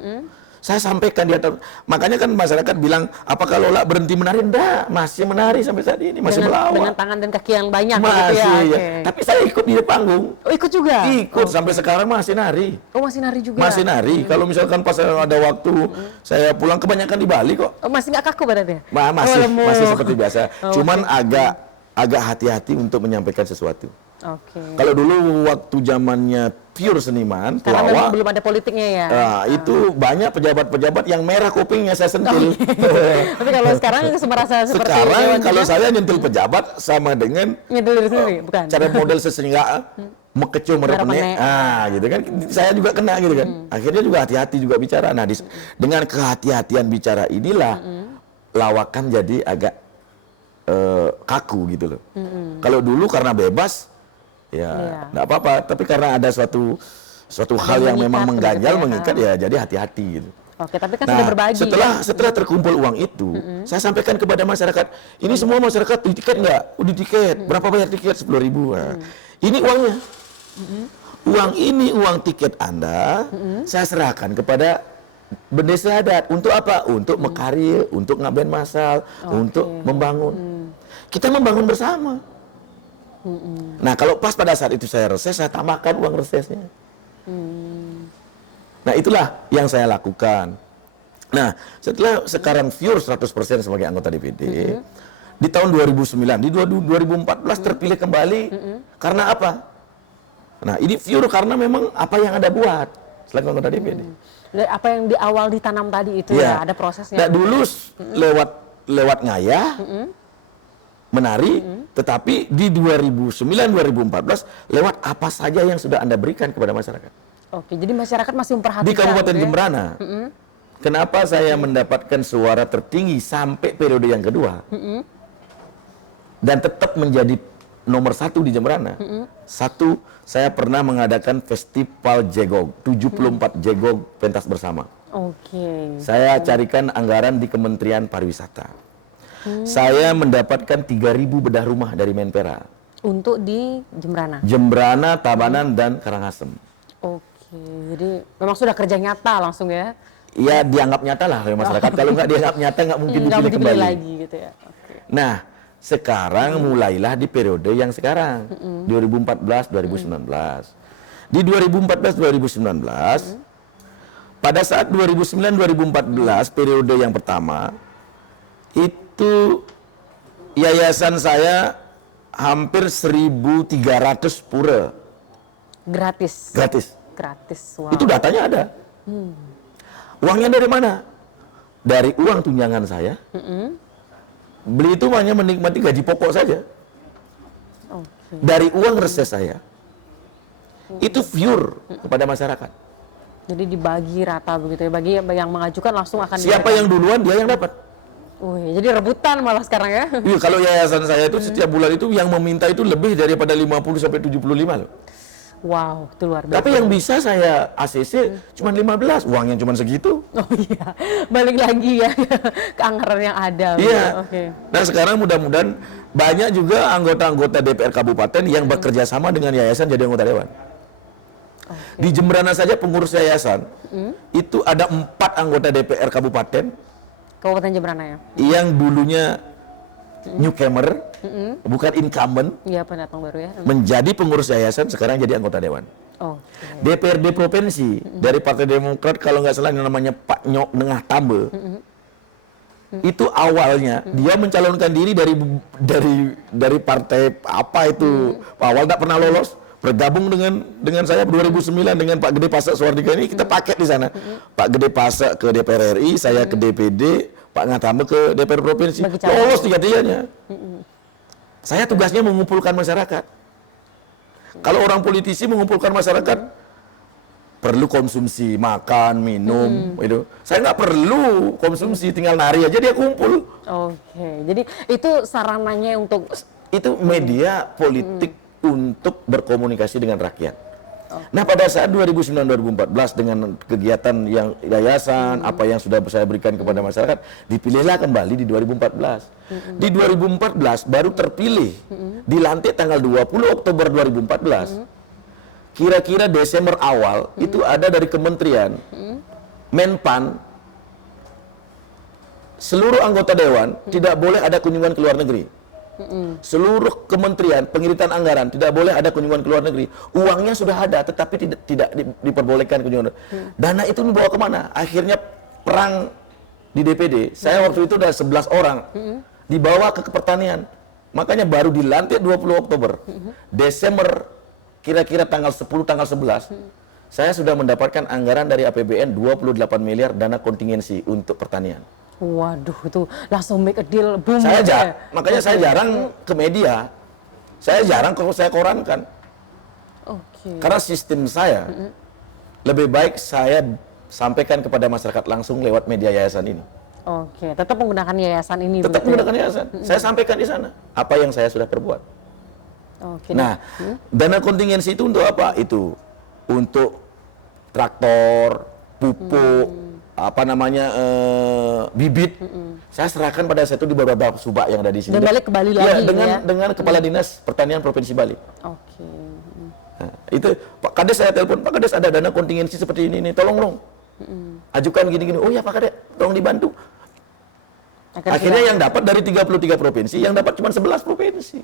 saya sampaikan di atas. Makanya kan masyarakat bilang, apakah Lola berhenti menari? Enggak, masih menari sampai saat ini, masih melawak. Dengan tangan dan kaki yang banyak masih, gitu ya. Tapi saya ikut di panggung. Oh, ikut juga? Ikut, sampai sekarang masih nari. Oh, masih nari juga? Masih nari. Kalau misalkan pas ada waktu, saya pulang kebanyakan di Bali kok. Oh, masih nggak kaku badannya? Masih seperti biasa. Cuman agak hati-hati untuk menyampaikan sesuatu. Kalau dulu waktu zamannya pure seniman, karena pelawak, belum ada politiknya ya. Nah, itu banyak pejabat-pejabat yang merah kupingnya saya sentil. Tapi kalau sekarang merasa seperti sekarang kalau saya nyentil pejabat sama dengan nyentil diri sendiri, bukan? Cara model sesehingga mekecuh merepene. Gitu kan. Saya juga kena gitu kan. Akhirnya juga hati-hati juga bicara. Nah, dengan kehati-hatian bicara inilah lawakan jadi agak kaku gitu loh. Kalau dulu karena bebas, ya nggak apa-apa. Tapi karena ada suatu hal yang memang mengganjal, mengikat ya, jadi hati-hati gitu. Oke, tapi kan sudah berbagi. Setelah terkumpul uang itu, saya sampaikan kepada masyarakat, ini semua masyarakat di tiket nggak? Di tiket. Berapa bayar tiket? 10.000. Nah, ini uangnya. Uang tiket Anda, saya serahkan kepada Bendesa Adat. Untuk apa? Untuk mekaril, untuk ngaben masal, untuk membangun. Kita membangun bersama. Nah, kalau pas pada saat itu saya reses, saya tambahkan uang resesnya. Nah, itulah yang saya lakukan. Nah, setelah sekarang pure 100% sebagai anggota DPD, di tahun 2009, di 2014 terpilih kembali, karena apa? Nah, ini pure karena memang apa yang Anda buat selaku anggota DPD. Apa yang di awal ditanam tadi itu ya, ada prosesnya. Nah, dulu lewat ngayah, menari, tetapi di 2009-2014 lewat apa saja yang sudah Anda berikan kepada masyarakat. Oke, jadi masyarakat masih memperhatikan. Di Kabupaten gitu ya? Jemberana, kenapa saya mendapatkan suara tertinggi sampai periode yang kedua, dan tetap menjadi nomor 1 di Jemberana. Satu, saya pernah mengadakan festival Jegog, 74 Jegog pentas bersama. Oke. Saya carikan anggaran di Kementerian Pariwisata. Saya mendapatkan 3.000 bedah rumah dari Menpora. Untuk di Jembrana. Jembrana, Tabanan, dan Karangasem. Oke, jadi memang sudah kerja nyata langsung ya? Ya dianggap nyata lah oleh masyarakat. Kalau nggak dianggap nyata nggak mungkin Nggak dipilih kembali. lagi gitu ya? Oke. Nah, sekarang mulailah di periode yang sekarang, 2014-2019. Di 2014-2019, pada saat 2009-2014 periode yang pertama, itu yayasan saya hampir 1.300 pura. Gratis? Gratis. Gratis, wow. Itu datanya ada. Uangnya dari mana? Dari uang tunjangan saya. Beli itu hanya menikmati gaji pokok saja. Oke. Dari uang reses saya. Itu pure kepada masyarakat. Jadi dibagi rata begitu ya, bagi yang mengajukan langsung akan Siapa yang duluan dia yang dapat. Wih, jadi rebutan malah sekarang ya? Iya, kalau yayasan saya itu setiap bulan itu yang meminta itu lebih daripada 50 sampai 75 loh. Wow, itu luar biasa. Tapi yang bisa saya ACC cuma 15, uangnya cuma segitu. Oh iya, balik lagi ya ke anggaran yang ada. Iya. Oke. Nah sekarang mudah-mudahan banyak juga anggota-anggota DPR Kabupaten yang bekerja sama dengan yayasan jadi anggota dewan. Di Jembrana saja pengurus yayasan itu ada 4 anggota DPR Kabupaten Kabupaten Jembrana ya? yang dulunya newcomer, bukan incumbent, Iya, pendatang baru ya. menjadi pengurus yayasan sekarang jadi anggota dewan. Oke. DPRD provinsi dari Partai Demokrat kalau nggak salah yang namanya Pak Nyok Nengah Tambe, itu awalnya dia mencalonkan diri dari partai apa itu, awal nggak pernah lolos, bergabung dengan saya 2009 dengan Pak Gede Pasak Suwardika ini kita paket di sana. Pak Gede Pasak ke DPR RI, saya ke DPD, Pak Ngatame ke DPR provinsi, lolos tiga-tiganya. Saya tugasnya mengumpulkan masyarakat. Kalau orang politisi mengumpulkan masyarakat, perlu konsumsi, makan, minum, itu. Saya nggak perlu konsumsi, tinggal nari aja dia kumpul. Oke, jadi itu sarananya untuk Itu media politik untuk berkomunikasi dengan rakyat. Nah pada saat 2009-2014 dengan kegiatan yang yayasan, apa yang sudah saya berikan kepada masyarakat, dipilihlah kembali di 2014. Di 2014 baru terpilih, dilantik tanggal 20 Oktober 2014. Kira-kira Desember awal itu ada dari kementerian, Menpan, seluruh anggota dewan tidak boleh ada kunjungan ke luar negeri. Seluruh kementerian, pengiritan anggaran tidak boleh ada kunjungan ke luar negeri. Uangnya sudah ada, tetapi tidak diperbolehkan kunjungan. Dana itu dibawa kemana? Akhirnya perang di DPD. Saya waktu itu ada 11 orang dibawa ke pertanian. Makanya baru dilantik 20 Oktober. Desember kira-kira tanggal 10, tanggal 11. Saya sudah mendapatkan anggaran dari APBN 28 miliar dana kontingensi untuk pertanian. waduh itu langsung make a deal boom. Makanya saya jarang ke media. Saya jarang kalau saya korankan. Karena sistem saya lebih baik saya sampaikan kepada masyarakat langsung lewat media yayasan ini. Oke, tetap menggunakan yayasan ini. Tetap menggunakan yayasan. Saya sampaikan di sana apa yang saya sudah perbuat. Oke. Nah, dana kontingensi itu untuk apa? Itu untuk traktor, pupuk, apa namanya bibit. Saya serahkan pada saya itu di beberapa subak yang ada di sini. Dan balik ke Bali lagi dengan Kepala Dinas Pertanian Provinsi Bali. Oke. Nah, itu Pak Kades saya telepon, Pak Kades ada dana kontingensi seperti ini, tolong dong. Ajukan gini-gini. Oh ya Pak Kades, tolong dibantu. Akhirnya yang dapat dari 33 provinsi, yang dapat cuma 11 provinsi.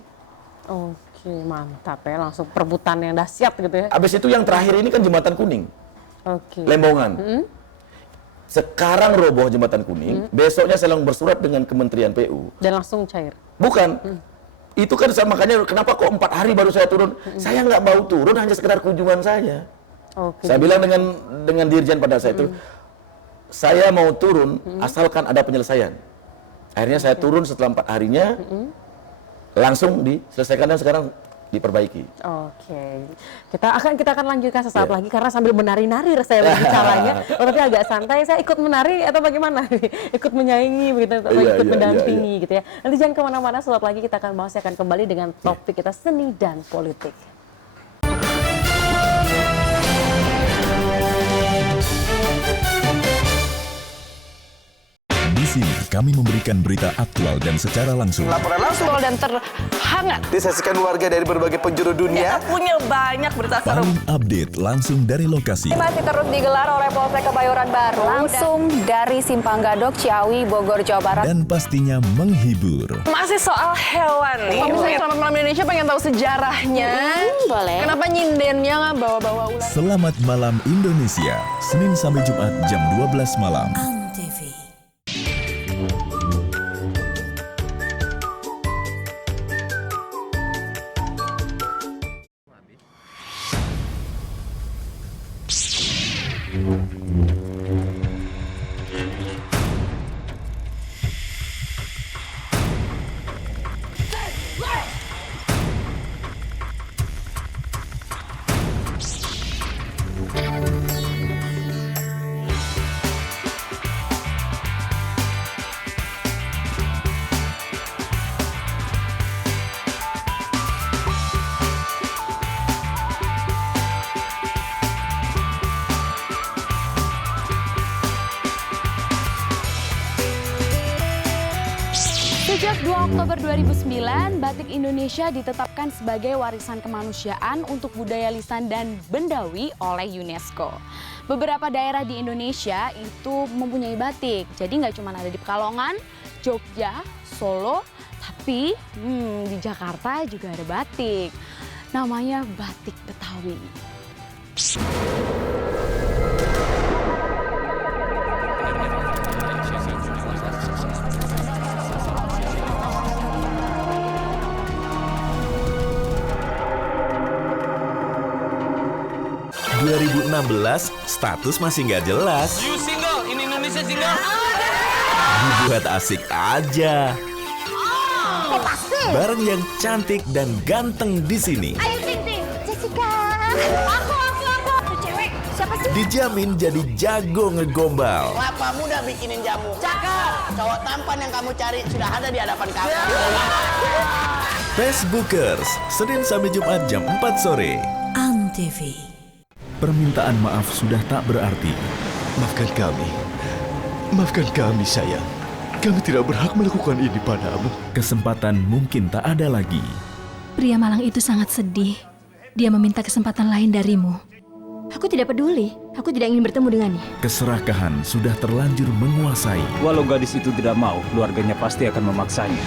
Oke, mantap ya, langsung perebutan yang dahsyat gitu ya. Habis itu yang terakhir ini kan Jembatan Kuning. Oke. Lembongan. Sekarang roboh Jembatan Kuning, besoknya saya langsung bersurat dengan Kementerian PU. Dan langsung cair. Bukan. Itu kan makanya kenapa kok 4 hari baru saya turun? Saya nggak mau turun, hanya sekedar kunjungan saja. Oke. Saya bilang dengan dirjen pada saya itu, saya mau turun asalkan ada penyelesaian. Akhirnya saya turun setelah 4 harinya, langsung diselesaikan dan sekarang diperbaiki. Oke, kita akan lanjutkan sesaat lagi karena sambil menari-nari saya bicaranya. Tapi agak santai, saya ikut menari atau bagaimana? Ikut menyaingi begitu, atau ikut mendampingi gitu ya. Nanti jangan kemana-mana, sesaat lagi kita akan kembali dengan topik kita seni dan politik. Di sini kami memberikan berita aktual dan secara langsung. Laporan langsung dan terhangat. Disaksikan warga dari berbagai penjuru dunia. Kita punya banyak berita seru. Paling update langsung dari lokasi. Masih terus digelar oleh Polsek Kebayoran Baru. Langsung dari Simpang Gadok, Ciawi, Bogor, Jawa Barat. Dan pastinya menghibur. Masih soal hewan nih. Pemirsa Selamat Malam Indonesia pengen tahu sejarahnya. Boleh. Kenapa nyindennya bawa-bawa ular? Selamat Malam Indonesia, Senin sampai Jumat jam 12 malam. Antv. Sejak 2 Oktober 2009, batik Indonesia ditetapkan sebagai warisan kemanusiaan untuk budaya lisan dan bendawi oleh UNESCO. Beberapa daerah di Indonesia itu mempunyai batik, jadi nggak cuma ada di Pekalongan, Jogja, Solo, tapi di Jakarta juga ada batik. Namanya batik Betawi. Status masih nggak jelas. You single, in Indonesia single. Dibuat asik aja. Bareng yang cantik dan ganteng di sini. Ayo ting, Jessica. Aku. Tuh cewek, siapa sih? Dijamin jadi jago ngegombal. Kelapa muda bikinin jamu. Cakep. Cowok tampan yang kamu cari sudah ada di hadapan kamu. Facebookers, Senin sampai Jumat jam 4 sore. Antv. Permintaan maaf sudah tak berarti. Maafkan kami sayang. Kami tidak berhak melakukan ini padamu. Kesempatan mungkin tak ada lagi. Pria malang itu sangat sedih. Dia meminta kesempatan lain darimu. Aku tidak peduli. Aku tidak ingin bertemu dengannya. Keserakahan sudah terlanjur menguasai. Walau gadis itu tidak mau, keluarganya pasti akan memaksanya.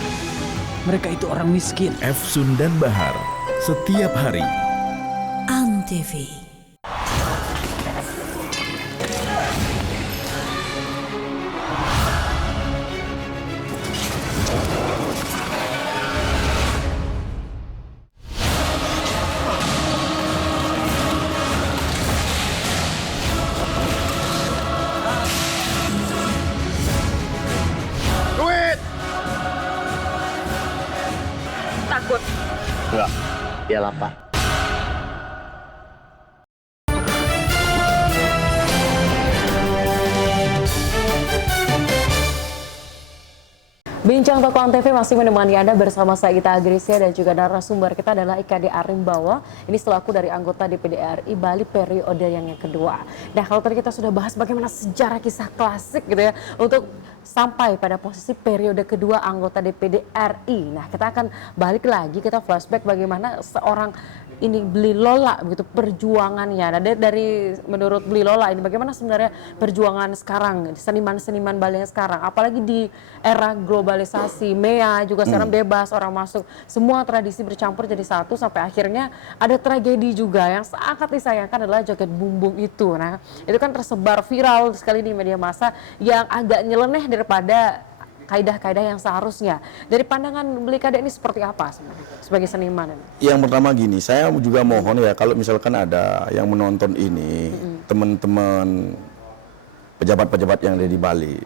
Mereka itu orang miskin. Efsun dan Bahar, setiap hari. Antv. Takut. Enggak. Iyalah, Pak. Bincang Toko Antv masih menemani Anda bersama saya Ita Agresia dan juga narasumber kita adalah IKD Arimbawa. Ini selaku dari anggota DPD RI Bali periode yang kedua. Nah, kalau tadi kita sudah bahas bagaimana sejarah kisah klasik gitu ya untuk sampai pada posisi periode kedua anggota DPD RI. Nah, kita akan balik lagi, kita flashback bagaimana seorang ini Beli Lola begitu perjuangannya. Nah, dari menurut Beli Lola ini bagaimana sebenarnya perjuangan sekarang seniman-seniman Bali yang sekarang, apalagi di era globalisasi, MEA juga sekarang bebas orang masuk, semua tradisi bercampur jadi satu sampai akhirnya ada tragedi juga yang sangat disayangkan adalah joget bumbung itu. Nah, itu kan tersebar viral sekali di media massa yang agak nyeleneh daripada kaidah-kaidah yang seharusnya. Dari pandangan Beli Kade ini seperti apa sebagai seniman? Yang pertama gini, saya juga mohon ya kalau misalkan ada yang menonton ini, teman-teman pejabat-pejabat yang ada di Bali,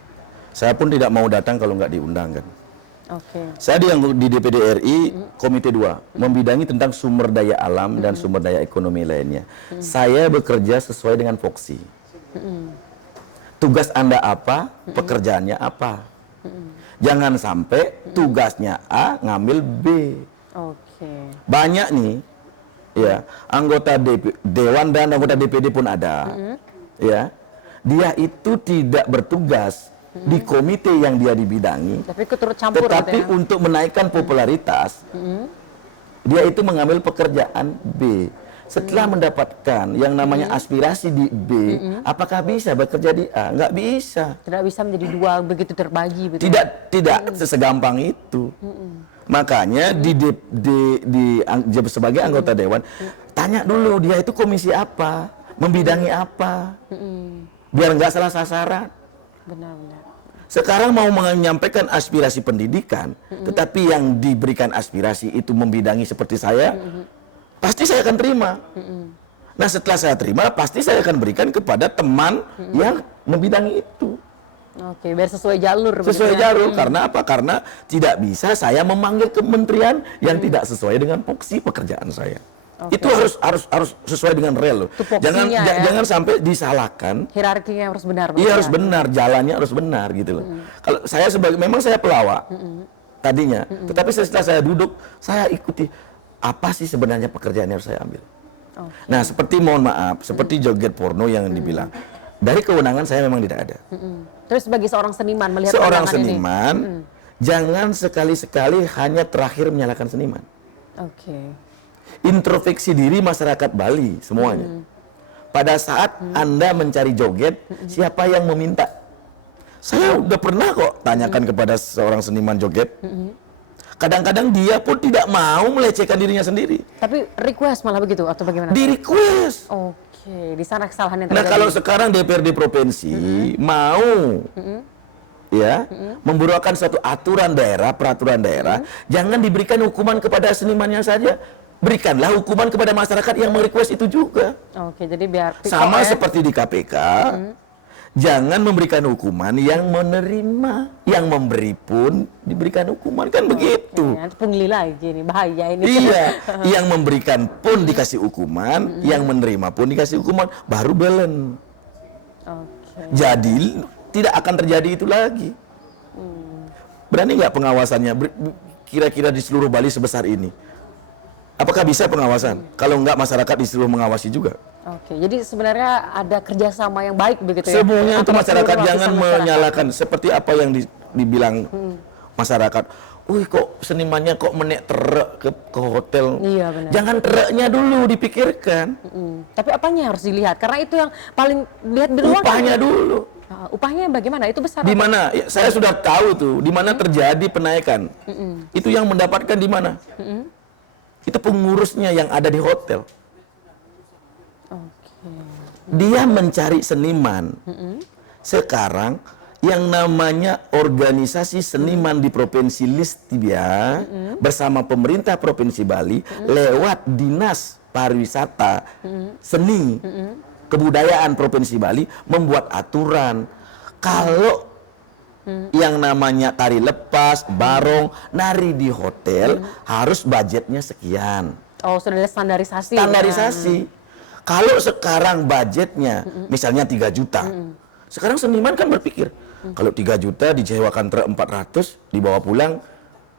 saya pun tidak mau datang kalau nggak diundang kan. Saya di DPD RI Komite 2 membidangi tentang sumber daya alam dan sumber daya ekonomi lainnya. Saya bekerja sesuai dengan Foksi. Tugas Anda apa, pekerjaannya apa. Jangan sampai tugasnya A ngambil B. Banyak nih, ya anggota Dewan dan anggota DPD pun ada, ya. Dia itu tidak bertugas di komite yang dia dibidangi, Tapi ikut turut campur tetapi gitu ya. untuk menaikkan popularitas, dia itu mengambil pekerjaan B. Setelah mendapatkan yang namanya aspirasi di B, apakah bisa bekerja di A? Nggak bisa. Tidak bisa menjadi dua begitu terbagi. Begitu. Tidak segampang itu. Makanya sebagai anggota dewan, tanya dulu dia itu komisi apa, membidangi apa, biar nggak salah sasaran. Benar-benar. Sekarang mau menyampaikan aspirasi pendidikan, tetapi yang diberikan aspirasi itu membidangi seperti saya, pasti saya akan terima. Nah setelah saya terima, pasti saya akan berikan kepada teman yang membidangi itu. Oke, biar sesuai jalur. Sesuai begitu ya. jalur, karena apa? Karena tidak bisa saya memanggil kementerian yang tidak sesuai dengan fungsi pekerjaan saya. Itu harus sesuai dengan real loh. Jangan sampai disalahkan. Hierarkinya harus benar. Iya harus benar, jalannya harus benar gitu loh. Kalau saya memang saya pelawak tadinya, tetapi setelah saya duduk, saya ikuti apa sih sebenarnya pekerjaan yang harus saya ambil. Nah seperti mohon maaf, seperti joget porno yang dibilang, dari kewenangan saya memang tidak ada. Terus sebagai seorang seniman melihat Seorang pandangan seniman, jangan sekali-sekali hanya terakhir menyalahkan seniman. Introspeksi diri masyarakat Bali semuanya. Pada saat Anda mencari joget, siapa yang meminta? Saya udah pernah kok tanyakan kepada seorang seniman joget. Kadang-kadang dia pun tidak mau melecehkan dirinya sendiri. Tapi request malah begitu atau bagaimana? Di request. Oke, di sana kesalahan yang Nah terjadi. kalau sekarang DPRD provinsi mau membuatkan suatu aturan daerah, peraturan daerah, jangan diberikan hukuman kepada senimannya saja. Berikanlah hukuman kepada masyarakat yang merequest itu juga. Oke, jadi biar sama seperti di KPK, jangan memberikan hukuman yang menerima, yang memberi pun diberikan hukuman, kan begitu. Nanti pungli lagi ini, bahaya ini. Iya, yang memberikan pun dikasih hukuman, yang menerima pun dikasih hukuman, baru balance. Jadi tidak akan terjadi itu lagi. Berani nggak pengawasannya? Kira-kira di seluruh Bali sebesar ini, apakah bisa pengawasan? Kalau nggak masyarakat disuruh mengawasi juga. Oke, jadi sebenarnya ada kerjasama yang baik begitu ya? Semuanya itu Antara masyarakat seluruh jangan lapisan masyarakat. menyalahkan seperti apa yang dibilang masyarakat. Wih kok senimannya kok menek terek ke hotel. Iya benar. Jangan tereknya dulu dipikirkan. Tapi apanya yang harus dilihat? Karena itu yang paling lihat di luar. Upahnya dulu. Upahnya bagaimana? Itu besar. Di mana? Ya, saya sudah tahu tuh di mana terjadi penaikan. Itu yang mendapatkan di mana? Itu pengurusnya yang ada di hotel. Dia mencari seniman. Sekarang yang namanya organisasi seniman di Provinsi Listibia bersama pemerintah Provinsi Bali lewat Dinas Pariwisata, Seni, Kebudayaan Provinsi Bali membuat aturan kalau yang namanya tari lepas, barong, nari di hotel harus budgetnya sekian. Oh, sudah ada standarisasi. Standarisasi. Kalau sekarang budgetnya misalnya 3 juta. Sekarang seniman kan berpikir, kalau 3 juta disewakan truk 400, dibawa pulang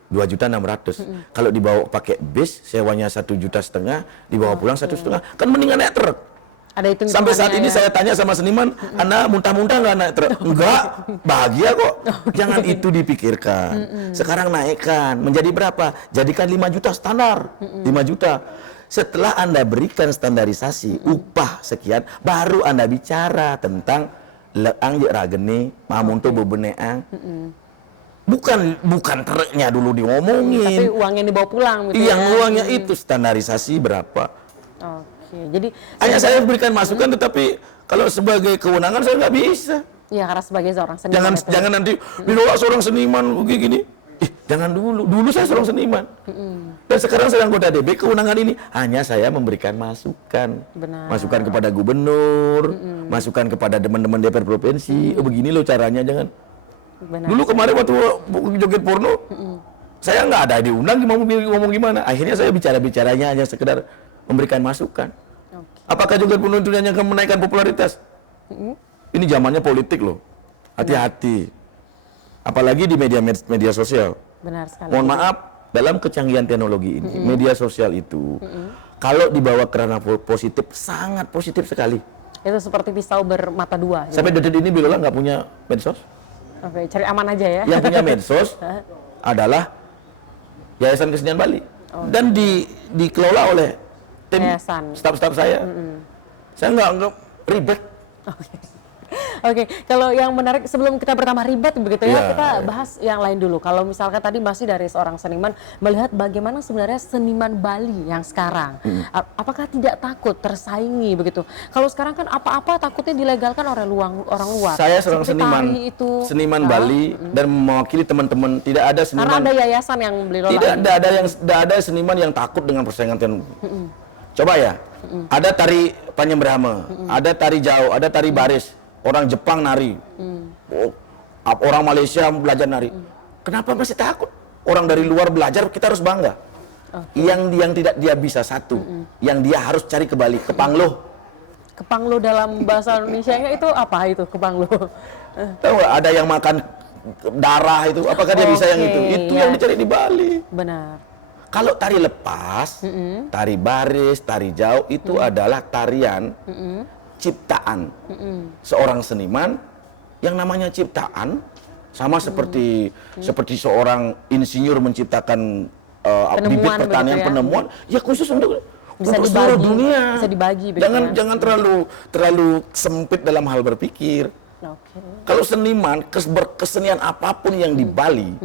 2.600.000. Kalau dibawa pakai bis, sewanya 1,5 juta, dibawa pulang 1,5 juta. Kan mendingan naik truk. Ada hitung Sampai saat ini ya. saya tanya sama seniman, Anda muntah-muntah nggak naik truk? Enggak, bahagia kok. Jangan itu dipikirkan. Sekarang naikkan, menjadi berapa? Jadikan 5 juta standar, 5 juta. Setelah Anda berikan standarisasi, upah sekian, baru Anda bicara tentang leang je ragene, mamunto bebeneang. Bukan truknya dulu diomongin. Tapi uang yang dibawa pulang gitu. Yang uangnya itu standarisasi berapa. Oke, jadi hanya saya berikan masukan, tetapi kalau sebagai kewenangan saya nggak bisa. Ya karena sebagai seorang seniman. Jangan nanti dibawa seorang seniman begini. Jangan dulu saya seorang seniman. Dan sekarang saya anggota DB, kewenangan ini hanya saya memberikan masukan. Benar. Masukan kepada gubernur, masukan kepada teman-teman DPR provinsi. Oh begini loh caranya, jangan. Benar. Dulu kemarin waktu joget porno, saya nggak ada diundang ngomong gimana. Akhirnya saya bicaranya hanya sekedar memberikan masukan. Apakah joget porno itu hanya akan menaikkan popularitas? Ini zamannya politik loh. Hati-hati. Apalagi di media sosial. Benar sekali. Mohon maaf, dalam kecanggihan teknologi ini, media sosial itu kalau dibawa ke ranah positif, sangat positif sekali. Itu seperti pisau bermata dua. Sampai detik ini Bilola nggak punya medsos. Oke, cari aman aja ya. Yang punya medsos adalah Yayasan Kesenian Bali. Dan dikelola oleh tim staf-staf saya. Saya nggak ribet. Oke, kalau yang menarik sebelum kita pertama ribet begitu ya, kita bahas yang lain dulu. Kalau misalkan tadi masih dari seorang seniman melihat bagaimana sebenarnya seniman Bali yang sekarang, apakah tidak takut tersaingi begitu? Kalau sekarang kan apa-apa takutnya dilegalkan oleh orang luar. Saya seorang seniman Bali dan mewakili teman-teman. Tidak ada seniman. Karena ada yayasan yang beli lola. Tidak ada seniman yang takut dengan persaingan. Coba ya, ada tari Panyembrahma, ada tari Jawa, ada tari baris. Orang Jepang nari, orang Malaysia belajar nari. Kenapa masih takut? Orang dari luar belajar, kita harus bangga. Yang tidak dia bisa satu, yang dia harus cari ke Bali, kepangluh. Kepangluh dalam bahasa Indonesia-nya itu apa itu kepangluh? Tahu nggak? Ada yang makan darah itu, apakah dia bisa yang itu? Itu yang dicari di Bali. Benar. Kalau tari lepas, tari baris, tari jauh itu adalah tarian ciptaan seorang seniman. Yang namanya ciptaan sama seperti seorang insinyur menciptakan bibit pertanian, penemuan ya khusus untuk seluruh dunia. Bisa dibagi. Jangan terlalu sempit dalam hal berpikir. Kalau seniman, kesenian apapun yang di Bali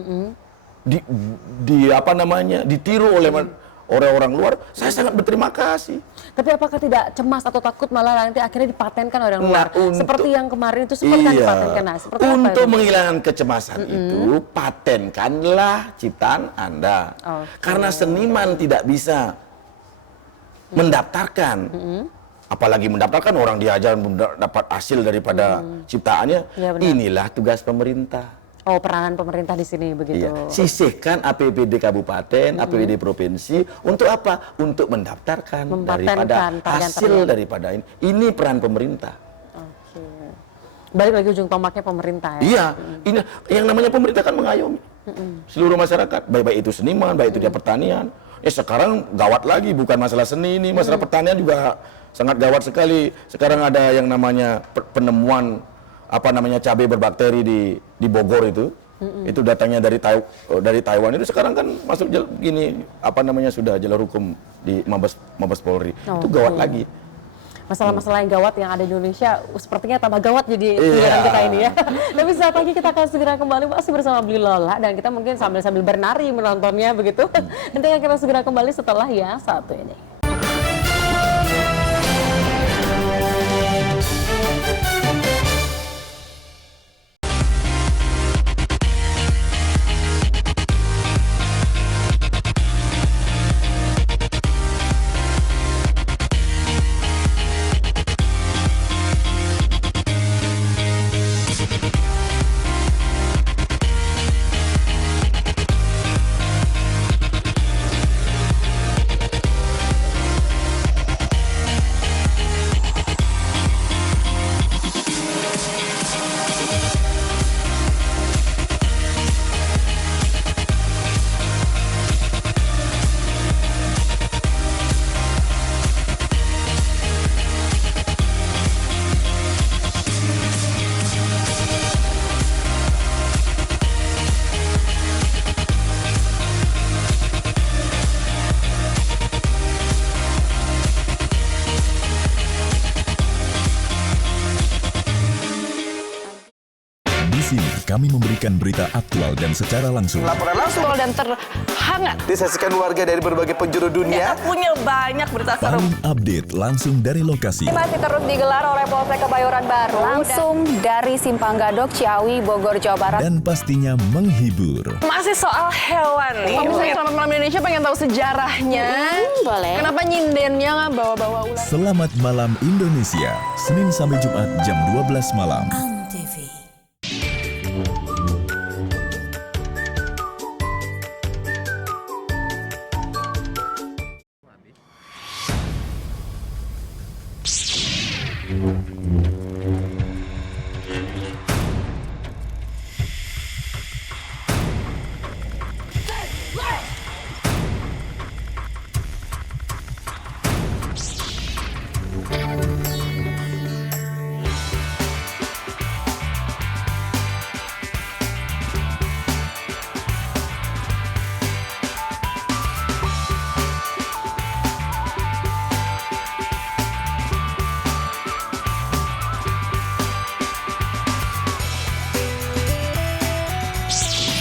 ditiru oleh orang luar, saya sangat berterima kasih. Tapi apakah tidak cemas atau takut malah nanti akhirnya dipatenkan orang luar? Seperti yang kemarin itu sempat kan dipatenkan. Untuk menghilangkan kecemasan itu, patenkanlah ciptaan Anda. Karena seniman tidak bisa mendaftarkan. Apalagi mendaftarkan, orang diajar dapat hasil daripada ciptaannya. Inilah tugas pemerintah. Peranan pemerintah di sini begitu. Sisihkan APBD kabupaten, APBD provinsi untuk apa? Untuk mendaftarkan daripada hasil daripada ini. Ini peran pemerintah. Balik lagi ujung tombaknya pemerintah ya. Iya, ini yang namanya pemerintah kan mengayomi seluruh masyarakat, baik itu seniman, baik itu dia pertanian. Sekarang gawat lagi, bukan masalah seni ini, masalah pertanian juga sangat gawat sekali. Sekarang ada yang namanya penemuan cabai berbakteri di Bogor itu. Itu datangnya dari Taiwan itu sekarang kan masuk sudah jalur hukum di Mabes Polri. Itu gawat lagi. Masalah-masalah yang gawat yang ada di Indonesia sepertinya tambah gawat jadi pilihan kita ini ya. Tapi saat lagi kita akan segera kembali masih bersama Beli Lola dan kita mungkin sambil bernari menontonnya begitu. Nanti kita segera kembali setelah yang satu ini. Kami memberikan berita aktual dan secara langsung. Laporan langsung dan terhangat disaksikan warga dari berbagai penjuru dunia. Kita punya banyak berita seru. Paling update langsung dari lokasi. Masih terus digelar oleh Polsek Kebayoran Baru. Langsung dari Simpang Gadok, Ciawi, Bogor, Jawa Barat. Dan pastinya menghibur. Masih soal hewan nih. Pemirsa Selamat Malam Indonesia pengen tahu sejarahnya. Boleh. Kenapa nyindennya bawa-bawa ular? Selamat Malam Indonesia, Senin sampai Jumat jam 12 malam.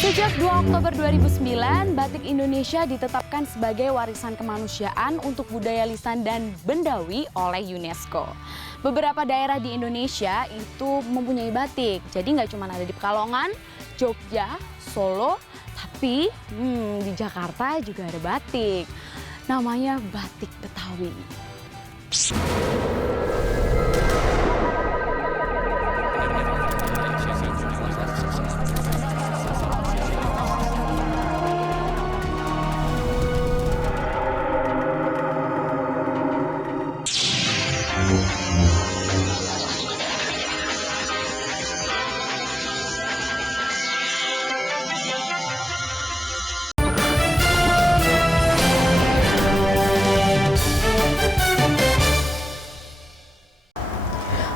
Sejak 2 Oktober 2009, batik Indonesia ditetapkan sebagai warisan kemanusiaan untuk budaya lisan dan bendawi oleh UNESCO. Beberapa daerah di Indonesia itu mempunyai batik, jadi nggak cuma ada di Pekalongan, Jogja, Solo, tapi di Jakarta juga ada batik. Namanya batik Betawi.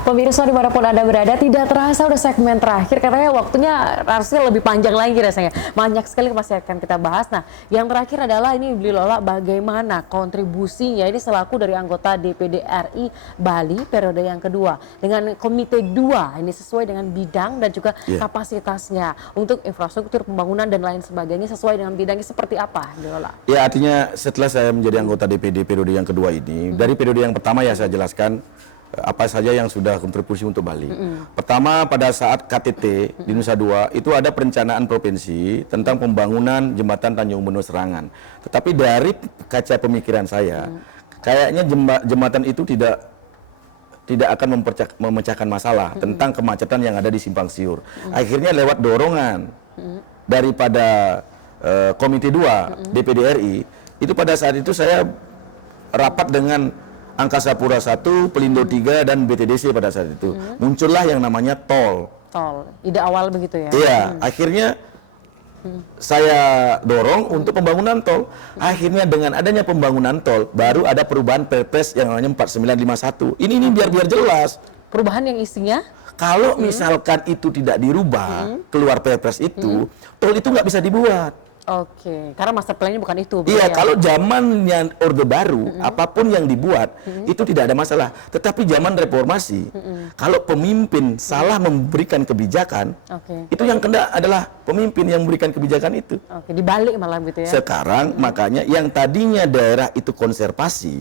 Pemirsa dimanapun Anda berada, tidak terasa udah segmen terakhir, katanya waktunya harusnya lebih panjang lagi rasanya. Banyak sekali masih akan kita bahas. Nah, yang terakhir adalah ini Bli Lola, bagaimana kontribusinya ini selaku dari anggota DPD RI Bali periode yang kedua dengan Komite 2, ini sesuai dengan bidang dan juga kapasitasnya untuk infrastruktur, pembangunan dan lain sebagainya, sesuai dengan bidangnya seperti apa, Bli Lola? Ya, artinya setelah saya menjadi anggota DPD periode yang kedua ini, dari periode yang pertama ya saya jelaskan apa saja yang sudah kontribusi untuk Bali. Pertama, pada saat KTT di Nusa Dua itu ada perencanaan provinsi tentang pembangunan jembatan Tanjung Benoa Serangan. Tetapi dari kaca pemikiran saya, kayaknya jembatan itu tidak akan memecahkan masalah tentang kemacetan yang ada di Simpang Siur. Akhirnya lewat dorongan daripada Komite 2 DPD RI, itu pada saat itu saya rapat dengan Angkasa Pura 1, Pelindo 3, dan BTDC pada saat itu. Muncullah yang namanya tol. Tol, ide awal begitu ya? Iya, akhirnya saya dorong untuk pembangunan tol. Akhirnya dengan adanya pembangunan tol, baru ada perubahan Perpres yang namanya 4951. Ini biar jelas. Perubahan yang isinya? Kalau misalkan itu tidak dirubah, keluar Perpres itu, tol itu nggak bisa dibuat. Oke, karena master plan-nya bukan itu. Iya, kalau zamannya Orde Baru, apapun yang dibuat, itu tidak ada masalah. Tetapi zaman reformasi, kalau pemimpin salah memberikan kebijakan, itu yang kena adalah pemimpin yang memberikan kebijakan itu. Oke, dibalik malah gitu ya. Sekarang, makanya yang tadinya daerah itu konservasi,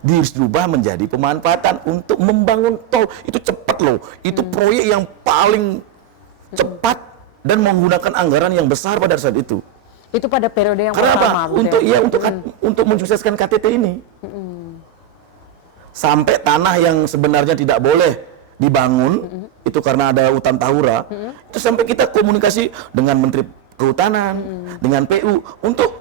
dirubah menjadi pemanfaatan untuk membangun tol. Itu cepat loh, itu proyek yang paling cepat dan menggunakan anggaran yang besar pada saat itu. Itu pada periode yang pertama. Apa? Untuk untuk mensukseskan KTT ini. Sampai tanah yang sebenarnya tidak boleh dibangun, itu karena ada hutan Tahura, itu sampai kita komunikasi dengan Menteri Kehutanan, dengan PU untuk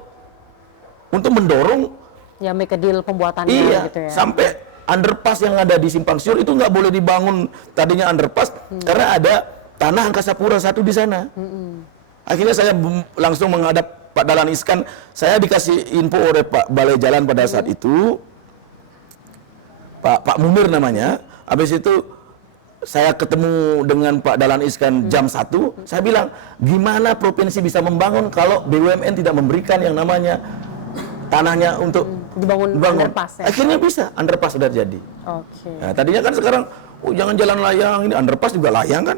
mendorong ya make a deal pembuatannya gitu ya. Sampai underpass yang ada di Simpang Siur itu nggak boleh dibangun tadinya underpass karena ada tanah Angkasa Pura 1 di sana. Akhirnya saya langsung menghadap Pak Dahlan Iskan, saya dikasih info oleh Pak Balai Jalan pada saat itu, Pak Munir namanya. Habis itu saya ketemu dengan Pak Dahlan Iskan jam 1, saya bilang, gimana provinsi bisa membangun kalau BUMN tidak memberikan yang namanya tanahnya untuk dibangun underpass ya? Akhirnya bisa, underpass sudah jadi. Nah, tadinya kan sekarang, jangan jalan layang, ini underpass juga layang kan?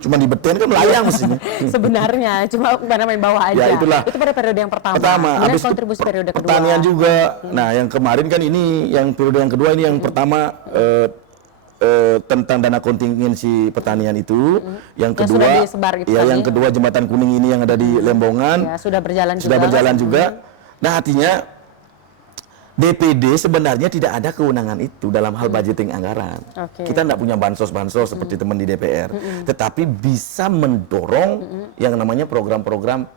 Cuma dibeten kan layang mestinya. Sebenarnya, cuma main bawah aja. Ya, itulah. Itu pada periode yang pertama. Habis kontribusi periode kedua. Pertanian juga. Nah, yang kemarin kan ini, yang periode yang kedua ini yang pertama tentang dana kontingensi pertanian itu. Yang kedua, yang kedua jembatan kuning ini yang ada di Lembongan. Ya, sudah berjalan juga. Nah, artinya DPD sebenarnya tidak ada kewenangan itu dalam hal budgeting anggaran. Kita tidak punya bansos-bansos seperti teman di DPR. Tetapi bisa mendorong yang namanya program-program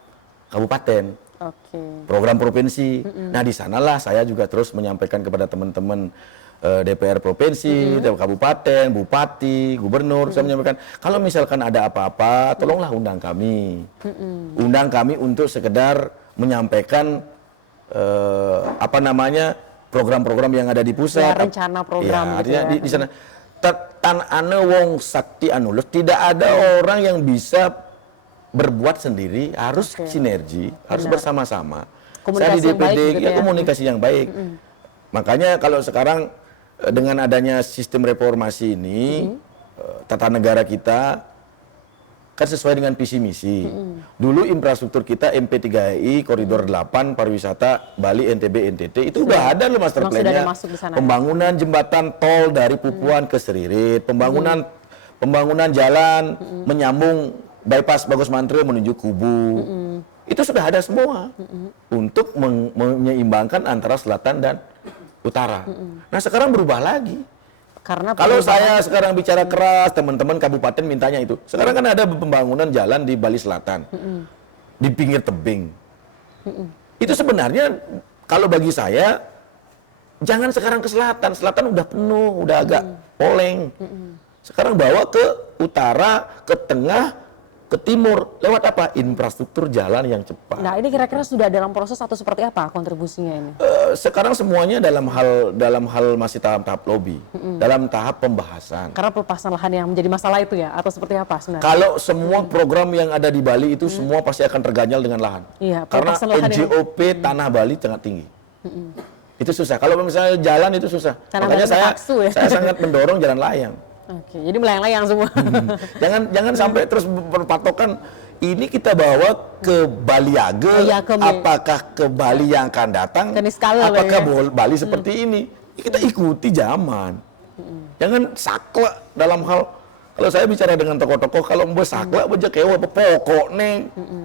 kabupaten, program provinsi. Nah, di sanalah saya juga terus menyampaikan kepada teman-teman DPR provinsi, kabupaten, bupati, gubernur. Saya menyampaikan, kalau misalkan ada apa-apa, tolonglah undang kami. Undang kami untuk sekedar menyampaikan program-program yang ada di pusat, rencana program artinya di sana tan ane wong sakti anulus, tidak ada orang yang bisa berbuat sendiri, harus sinergi, harus bersama-sama. Saya di DPD komunikasi yang baik. Makanya kalau sekarang dengan adanya sistem reformasi ini, tata negara kita kan sesuai dengan visi misi. Dulu infrastruktur kita MP3I, Koridor 8, pariwisata Bali, NTB, NTT itu udah ada loh master plan-nya. Pembangunan jembatan tol dari Pupuan ke Seririt, pembangunan jalan menyambung bypass Bagus Mantri menuju Kubu. Itu sudah ada semua untuk menyeimbangkan antara selatan dan utara. Nah sekarang berubah lagi. Karena kalau saya sekarang bicara keras, teman-teman kabupaten mintanya itu. Sekarang kan ada pembangunan jalan di Bali Selatan, di pinggir tebing. Itu sebenarnya kalau bagi saya jangan sekarang ke selatan. Selatan udah penuh, udah agak oleng. Sekarang bawa ke utara, ke tengah, ke timur. Lewat apa? Infrastruktur jalan yang cepat. Nah ini kira-kira sudah dalam proses atau seperti apa kontribusinya ini? Sekarang semuanya dalam hal masih tahap lobby, dalam tahap pembahasan. Karena pelepasan lahan yang menjadi masalah itu ya, atau seperti apa sebenarnya? Kalau semua program yang ada di Bali itu semua pasti akan terganjal dengan lahan. Iya, karena NJOP tanah Bali sangat tinggi. Itu susah. Kalau misalnya jalan itu susah. Makanya saya sangat mendorong jalan layang. Oke, jadi melayang-layang semua. Jangan sampai terus berpatokan ini kita bawa ke Baliage, apakah ke Bali yang akan datang, apakah Bali seperti ini. Kita ikuti zaman. Jangan saklek dalam hal, kalau saya bicara dengan tokoh-tokoh, kalau mau saklek aja kewa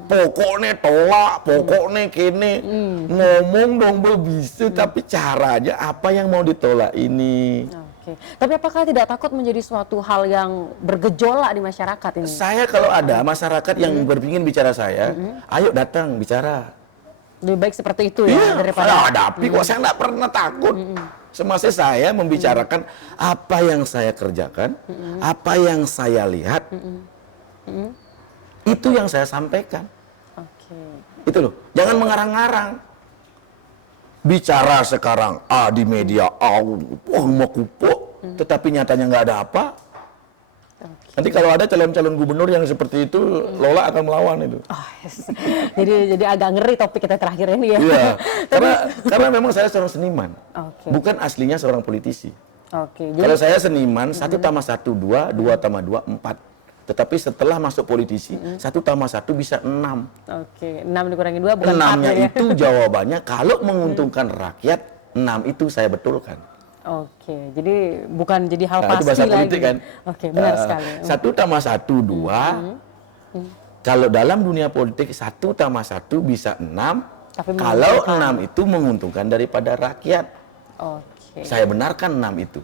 pokoknya tolak, pokoknya kene ngomong dong bisa, tapi caranya apa yang mau ditolak ini. Oke. Tapi apakah tidak takut menjadi suatu hal yang bergejolak di masyarakat ini? Saya kalau ada masyarakat yang berpingin bicara saya, ayo datang bicara. Lebih baik seperti itu ya daripada saya hadapi kok, saya nggak pernah takut. Semasa saya membicarakan apa yang saya kerjakan, apa yang saya lihat, itu yang saya sampaikan. Itu loh, jangan mengarang-arang. Bicara sekarang di media tetapi nyatanya nggak ada apa. Nanti kalau ada calon-calon gubernur yang seperti itu, Lola akan melawan itu. Jadi agak ngeri topik kita terakhir ini ya. Iya, karena memang saya seorang seniman, bukan aslinya seorang politisi. Kalau saya seniman, 1 tambah 1 2, 2 tambah 2 4. Tetapi setelah masuk politisi, 1 tambah 1 bisa 6. 6 dikurangi 2 bukan 4 6-nya ya. itu jawabannya kalau menguntungkan rakyat, 6 itu saya betulkan. Jadi bukan jadi hal pasti itu bahasa lagi. politik kan. Benar sekali. 1 tambah 1 2. Kalau dalam dunia politik 1 tambah 1 bisa 6. Kalau 6 itu menguntungkan daripada rakyat. Saya benarkan 6 itu.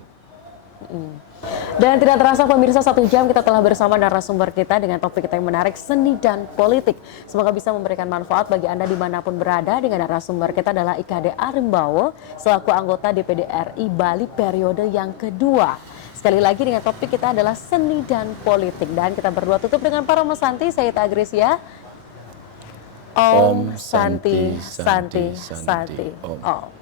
Dan tidak terasa pemirsa 1 jam kita telah bersama narasumber kita dengan topik kita yang menarik, seni dan politik. Semoga bisa memberikan manfaat bagi Anda dimanapun berada. Dengan narasumber kita adalah IKD Arimbawo selaku anggota DPD RI Bali periode yang kedua. Sekali lagi dengan topik kita adalah seni dan politik. Dan kita berdua tutup dengan Parama Santi, saya Ita Agresia. Om Santi, Santi, Santi, Om.